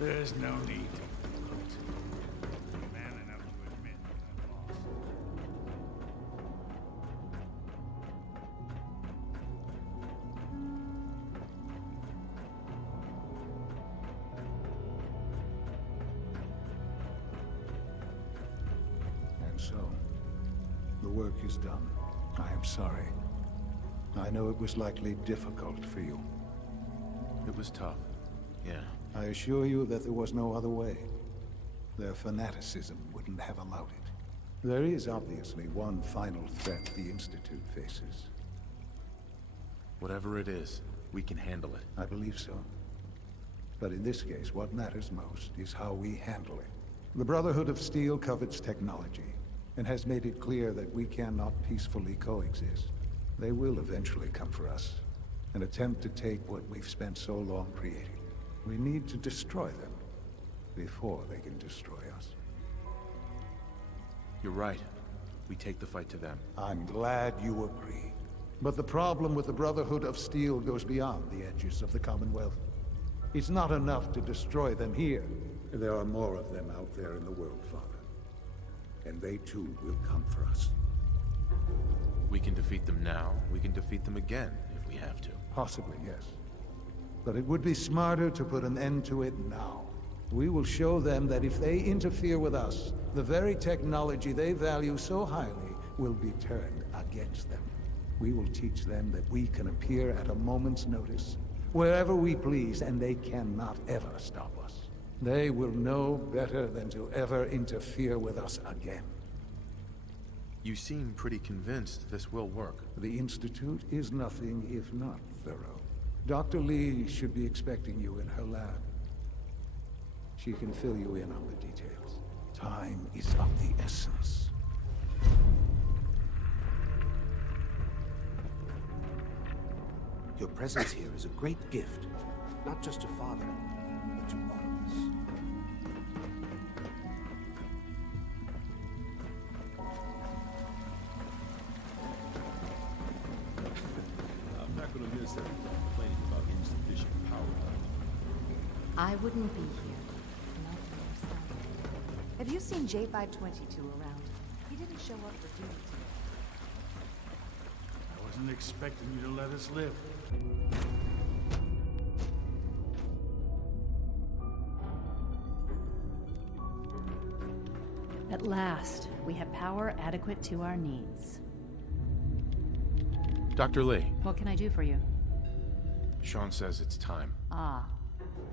There's no need to gloat. I'm man enough to admit that I'm lost. And so, the work is done. I am sorry. I know it was likely difficult for you. It was tough, yeah. I assure you that there was no other way. Their fanaticism wouldn't have allowed it. There is obviously one final threat the Institute faces. Whatever it is, we can handle it. I believe so. But in this case, what matters most is how we handle it. The Brotherhood of Steel covets technology, and has made it clear that we cannot peacefully coexist. They will eventually come for us, and attempt to take what we've spent so long creating. We need to destroy them before they can destroy us. You're right. We take the fight to them. I'm glad you agree. But the problem with the Brotherhood of Steel goes beyond the edges of the Commonwealth. It's not enough to destroy them here. There are more of them out there in the world, Father. And they too will come for us. We can defeat them now. We can defeat them again, if we have to. Possibly, yes. But it would be smarter to put an end to it now. We will show them that if they interfere with us, the very technology they value so highly will be turned against them. We will teach them that we can appear at a moment's notice, wherever we please, and they cannot ever stop us. They will know better than to ever interfere with us again. You seem pretty convinced this will work. The Institute is nothing if not thorough. Dr. Lee should be expecting you in her lab. She can fill you in on the details. Time is of the essence. Your presence here is a great gift, not just to Father, but to all of us. I'm not going to miss that complaining about insufficient power. I wouldn't be here. Not for yourself. Have you seen J522 around? He didn't show up for duty today. I wasn't expecting you to let us live. At last, we have power adequate to our needs. Dr. Lee. What can I do for you? Sean says it's time. Ah,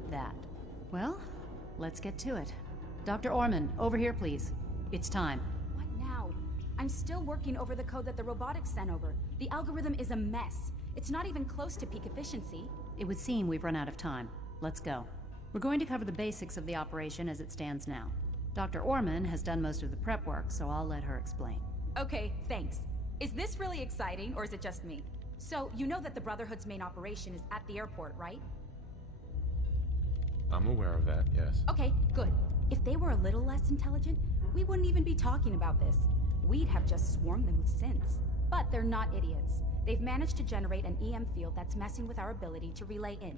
that. Well, let's get to it. Dr. Orman, over here, please. It's time. What now? I'm still working over the code that the robotics sent over. The algorithm is a mess. It's not even close to peak efficiency. It would seem we've run out of time. Let's go. We're going to cover the basics of the operation as it stands now. Dr. Orman has done most of the prep work, so I'll let her explain. Okay, thanks. Is this really exciting, or is it just me? So, you know that the Brotherhood's main operation is at the airport, right? I'm aware of that, yes. Okay, good. If they were a little less intelligent, we wouldn't even be talking about this. We'd have just swarmed them with synths. But they're not idiots. They've managed to generate an EM field that's messing with our ability to relay in.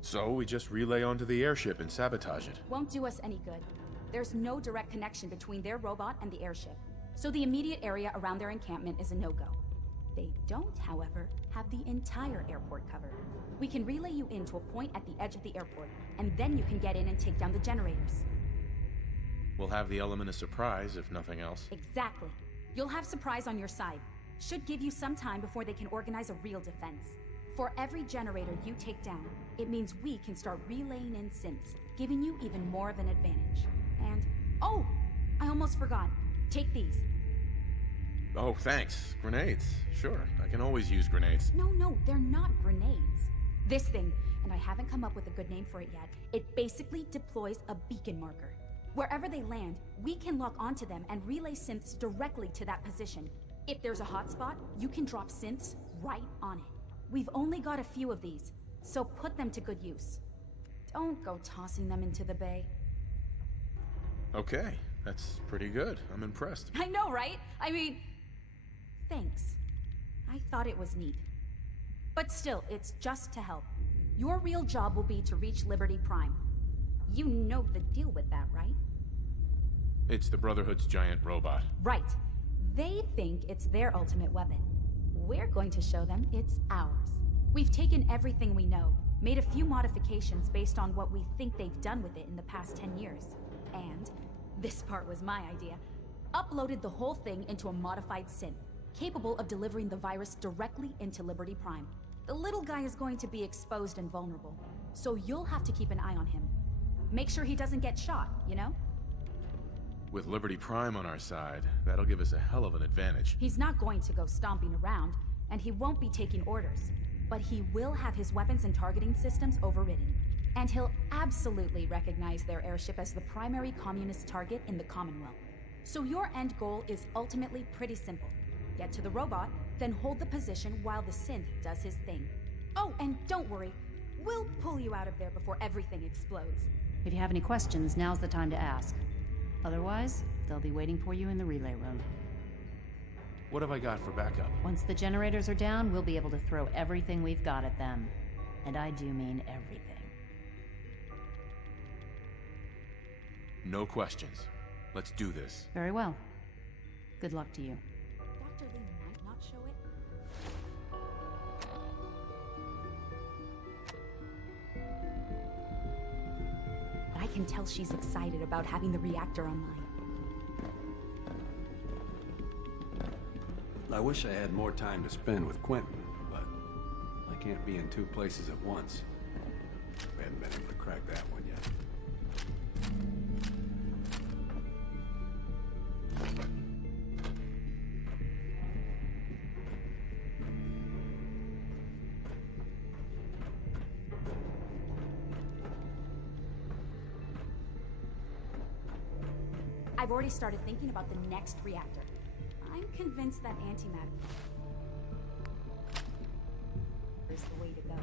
So we just relay onto the airship and sabotage it. Won't do us any good. There's no direct connection between their robot and the airship, so the immediate area around their encampment is a no-go. They don't, however, have the entire airport covered. We can relay you in to a point at the edge of the airport, and then you can get in and take down the generators. We'll have the element of surprise, if nothing else. Exactly. You'll have surprise on your side. Should give you some time before they can organize a real defense. For every generator you take down, it means we can start relaying in synths, giving you even more of an advantage. And, oh, I almost forgot. Take these. Oh, thanks. Grenades. Sure, I can always use grenades. No, they're not grenades. This thing, and I haven't come up with a good name for it yet, it basically deploys a beacon marker. Wherever they land, we can lock onto them and relay synths directly to that position. If there's a hotspot, you can drop synths right on it. We've only got a few of these, so put them to good use. Don't go tossing them into the bay. Okay, that's pretty good. I'm impressed. I know, right? I mean, thanks. I thought it was neat. But still, it's just to help. Your real job will be to reach Liberty Prime. You know the deal with that, right? It's the Brotherhood's giant robot. Right. They think it's their ultimate weapon. We're going to show them it's ours. We've taken everything we know, made a few modifications based on what we think they've done with it in the past 10 years. And, this part was my idea, uploaded the whole thing into a modified synth, capable of delivering the virus directly into Liberty Prime. The little guy is going to be exposed and vulnerable, so you'll have to keep an eye on him. Make sure he doesn't get shot, you know? With Liberty Prime on our side, that'll give us a hell of an advantage. He's not going to go stomping around, and he won't be taking orders. but he will have his weapons and targeting systems overridden. And he'll absolutely recognize their airship as the primary communist target in the Commonwealth. So your end goal is ultimately pretty simple. Get to the robot, then hold the position while the synth does his thing. Oh, and don't worry, we'll pull you out of there before everything explodes. If you have any questions, now's the time to ask. Otherwise, they'll be waiting for you in the relay room. What have I got for backup? Once the generators are down, we'll be able to throw everything we've got at them. And I do mean everything. No questions. Let's do this. Very well. Good luck to you. Dr. Lee might not show it. But I can tell she's excited about having the reactor online. I wish I had more time to spend with Quentin, but I can't be in two places at once. We haven't been able to crack that one yet. I've already started thinking about the next reactor. I'm convinced that antimatter is the way to go.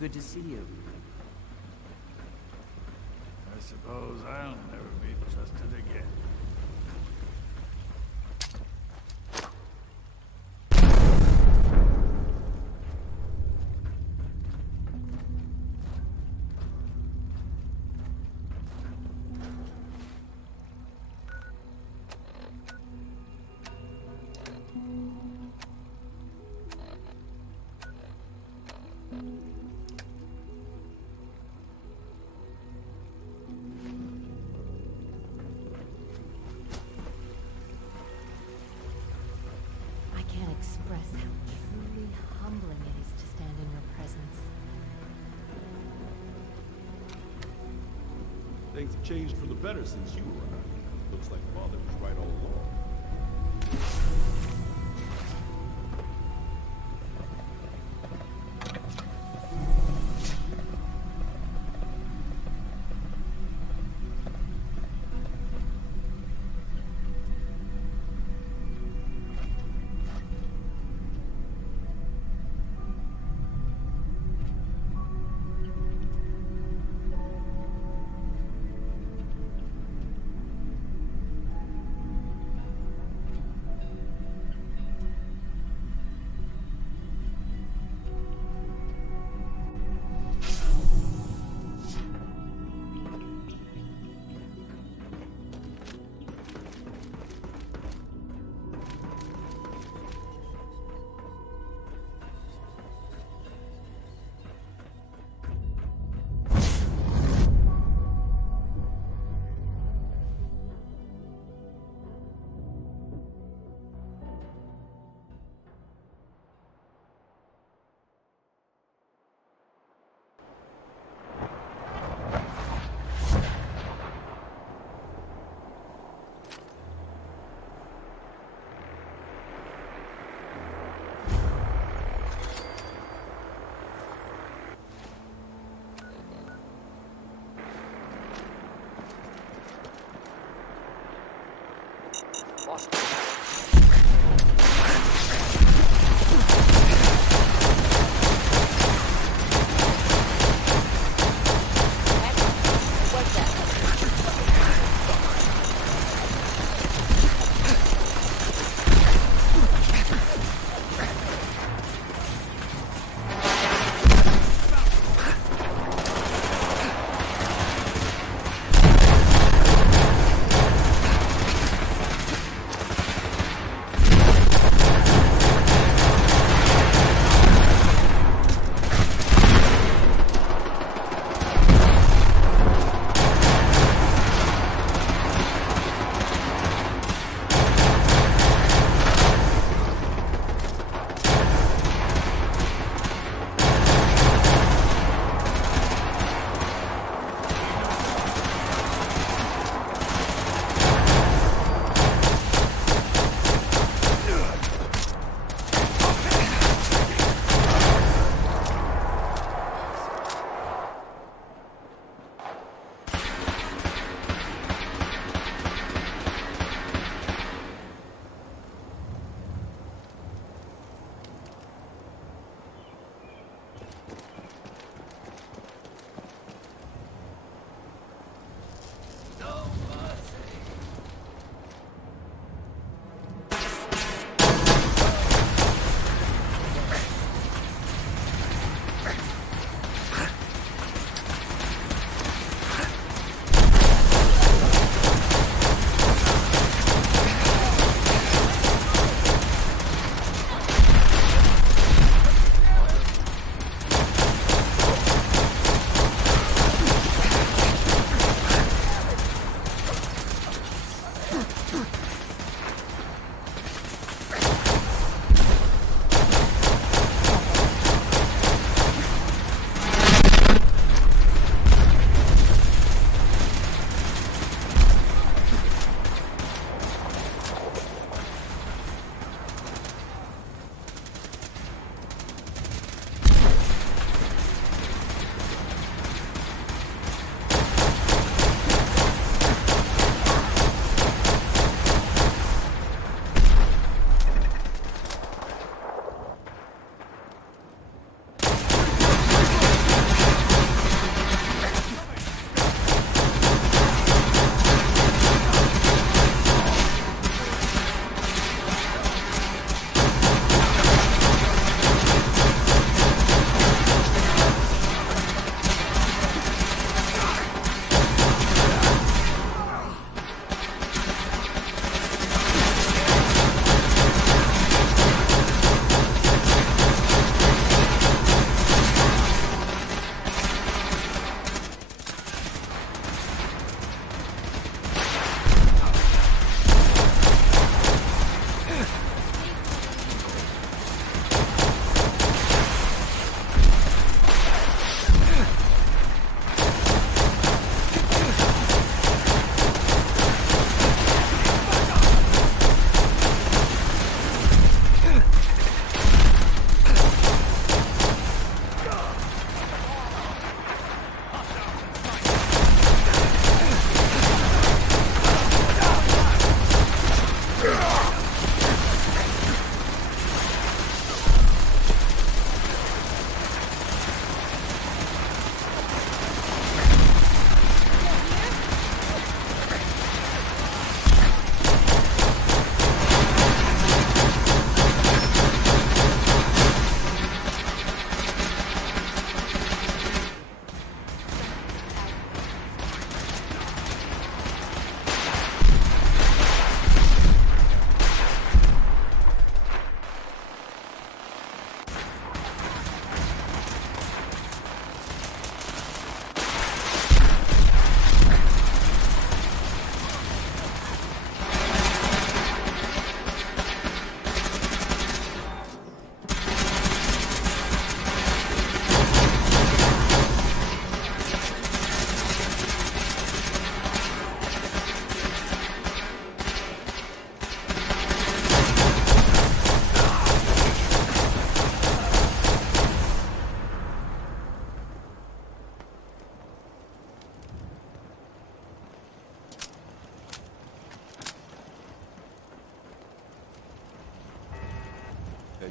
Good to see you. I suppose I'll never be trusted again. Express how truly humbling it is to stand in your presence. Things have changed for the better since you arrived. Looks like Father was right all along.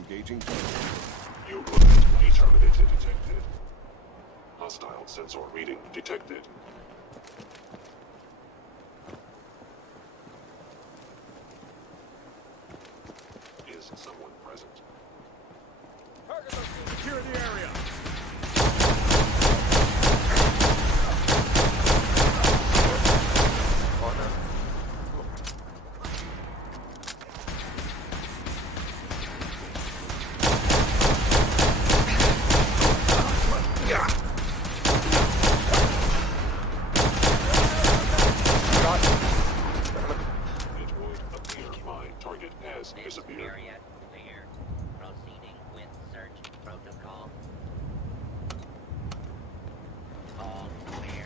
Engaging. You good. Determinated detected. Hostile sensor reading detected. Is someone present? Secure the area. It would appear my target has disappeared. Area clear. Proceeding with search protocol. All clear.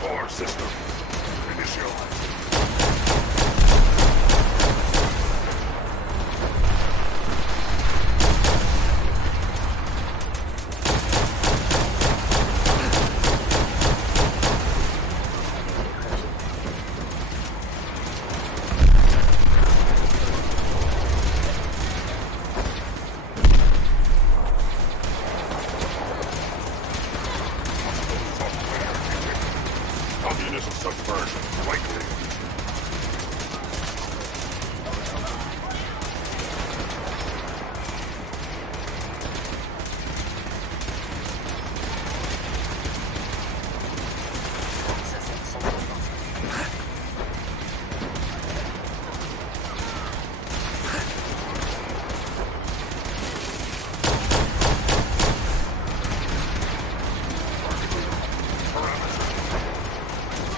Core system. Initialized. Communism subversion. Likely.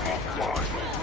Offline.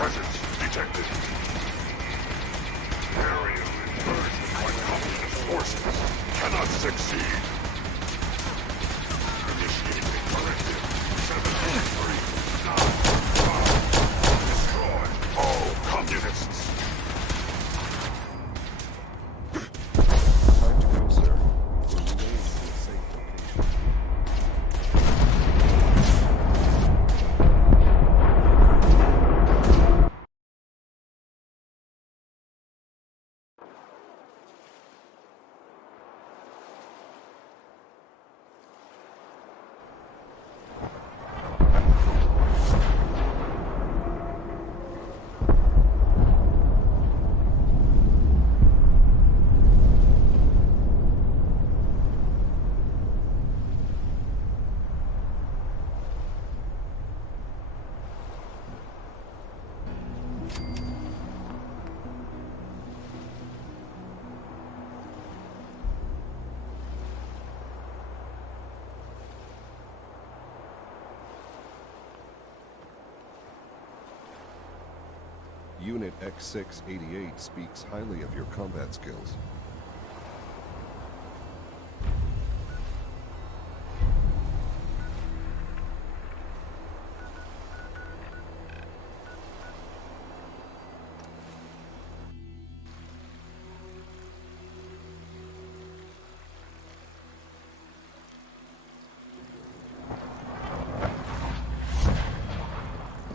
Presence detected. Area inversion by communist forces cannot succeed. Initiating corrective 79395. Destroy all communists. Time to go, sir. We're remains in a safe location. Unit X688 speaks highly of your combat skills.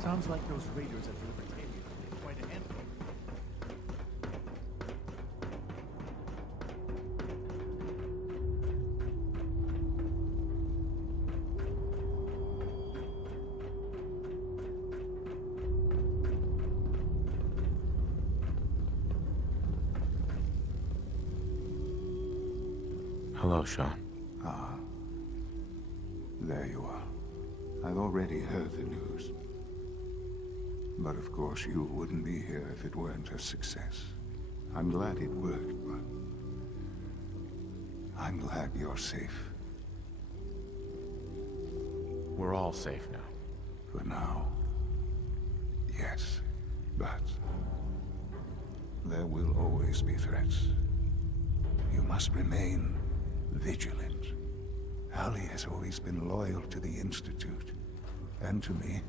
Sounds like those raiders at the Libertarian are quite a handful. Hello, Sean. Ah. There you are. I've already heard the news. But of course you wouldn't be here if it weren't a success. I'm glad it worked, but I'm glad you're safe. We're all safe now. For now. Yes, but there will always be threats. You must remain vigilant. Ali has always been loyal to the Institute, and to me.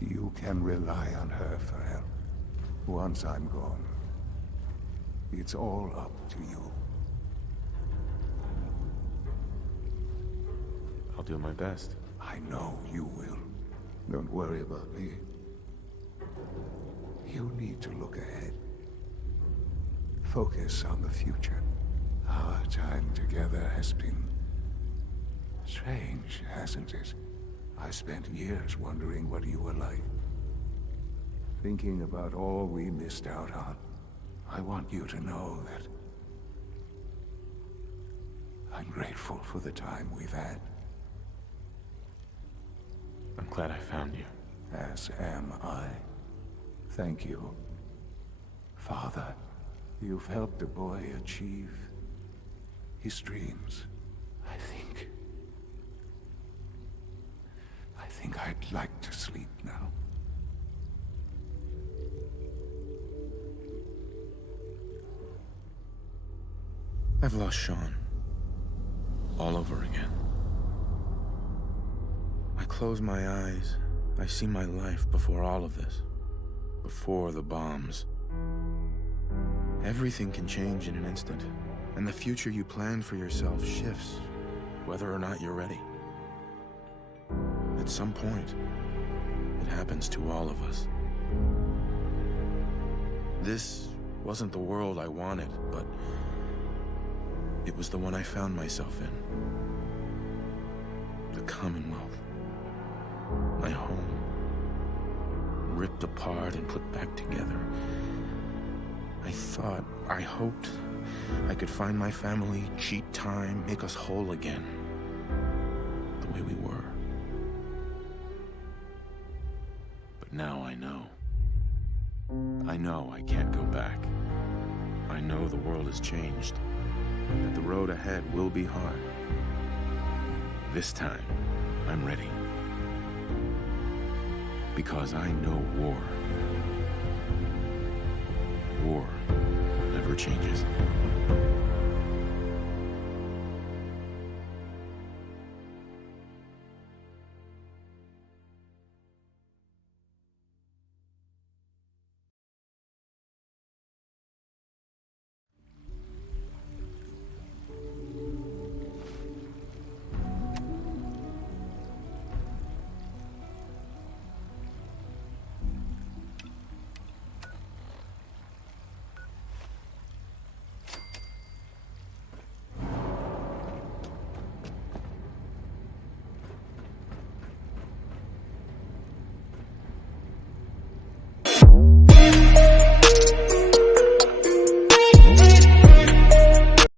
You can rely on her for help. Once I'm gone, it's all up to you. I'll do my best. I know you will. Don't worry about me. You need to look ahead. Focus on the future. Our time together has been strange, hasn't it? I spent years wondering what you were like. Thinking about all we missed out on. I want you to know that I'm grateful for the time we've had. I'm glad I found you. As am I. Thank you. Father, you've helped a boy achieve his dreams. I think I'd like to sleep now. I've lost Sean. All over again. I close my eyes. I see my life before all of this. Before the bombs. Everything can change in an instant. And the future you plan for yourself shifts, whether or not you're ready. At some point, it happens to all of us. This wasn't the world I wanted, but it was the one I found myself in. The Commonwealth. My home. Ripped apart and put back together. I hoped I could find my family, cheat time, make us whole again. The way we were. But now I know. I know I can't go back. I know the world has changed. That the road ahead will be hard. This time, I'm ready. Because I know war. never changes.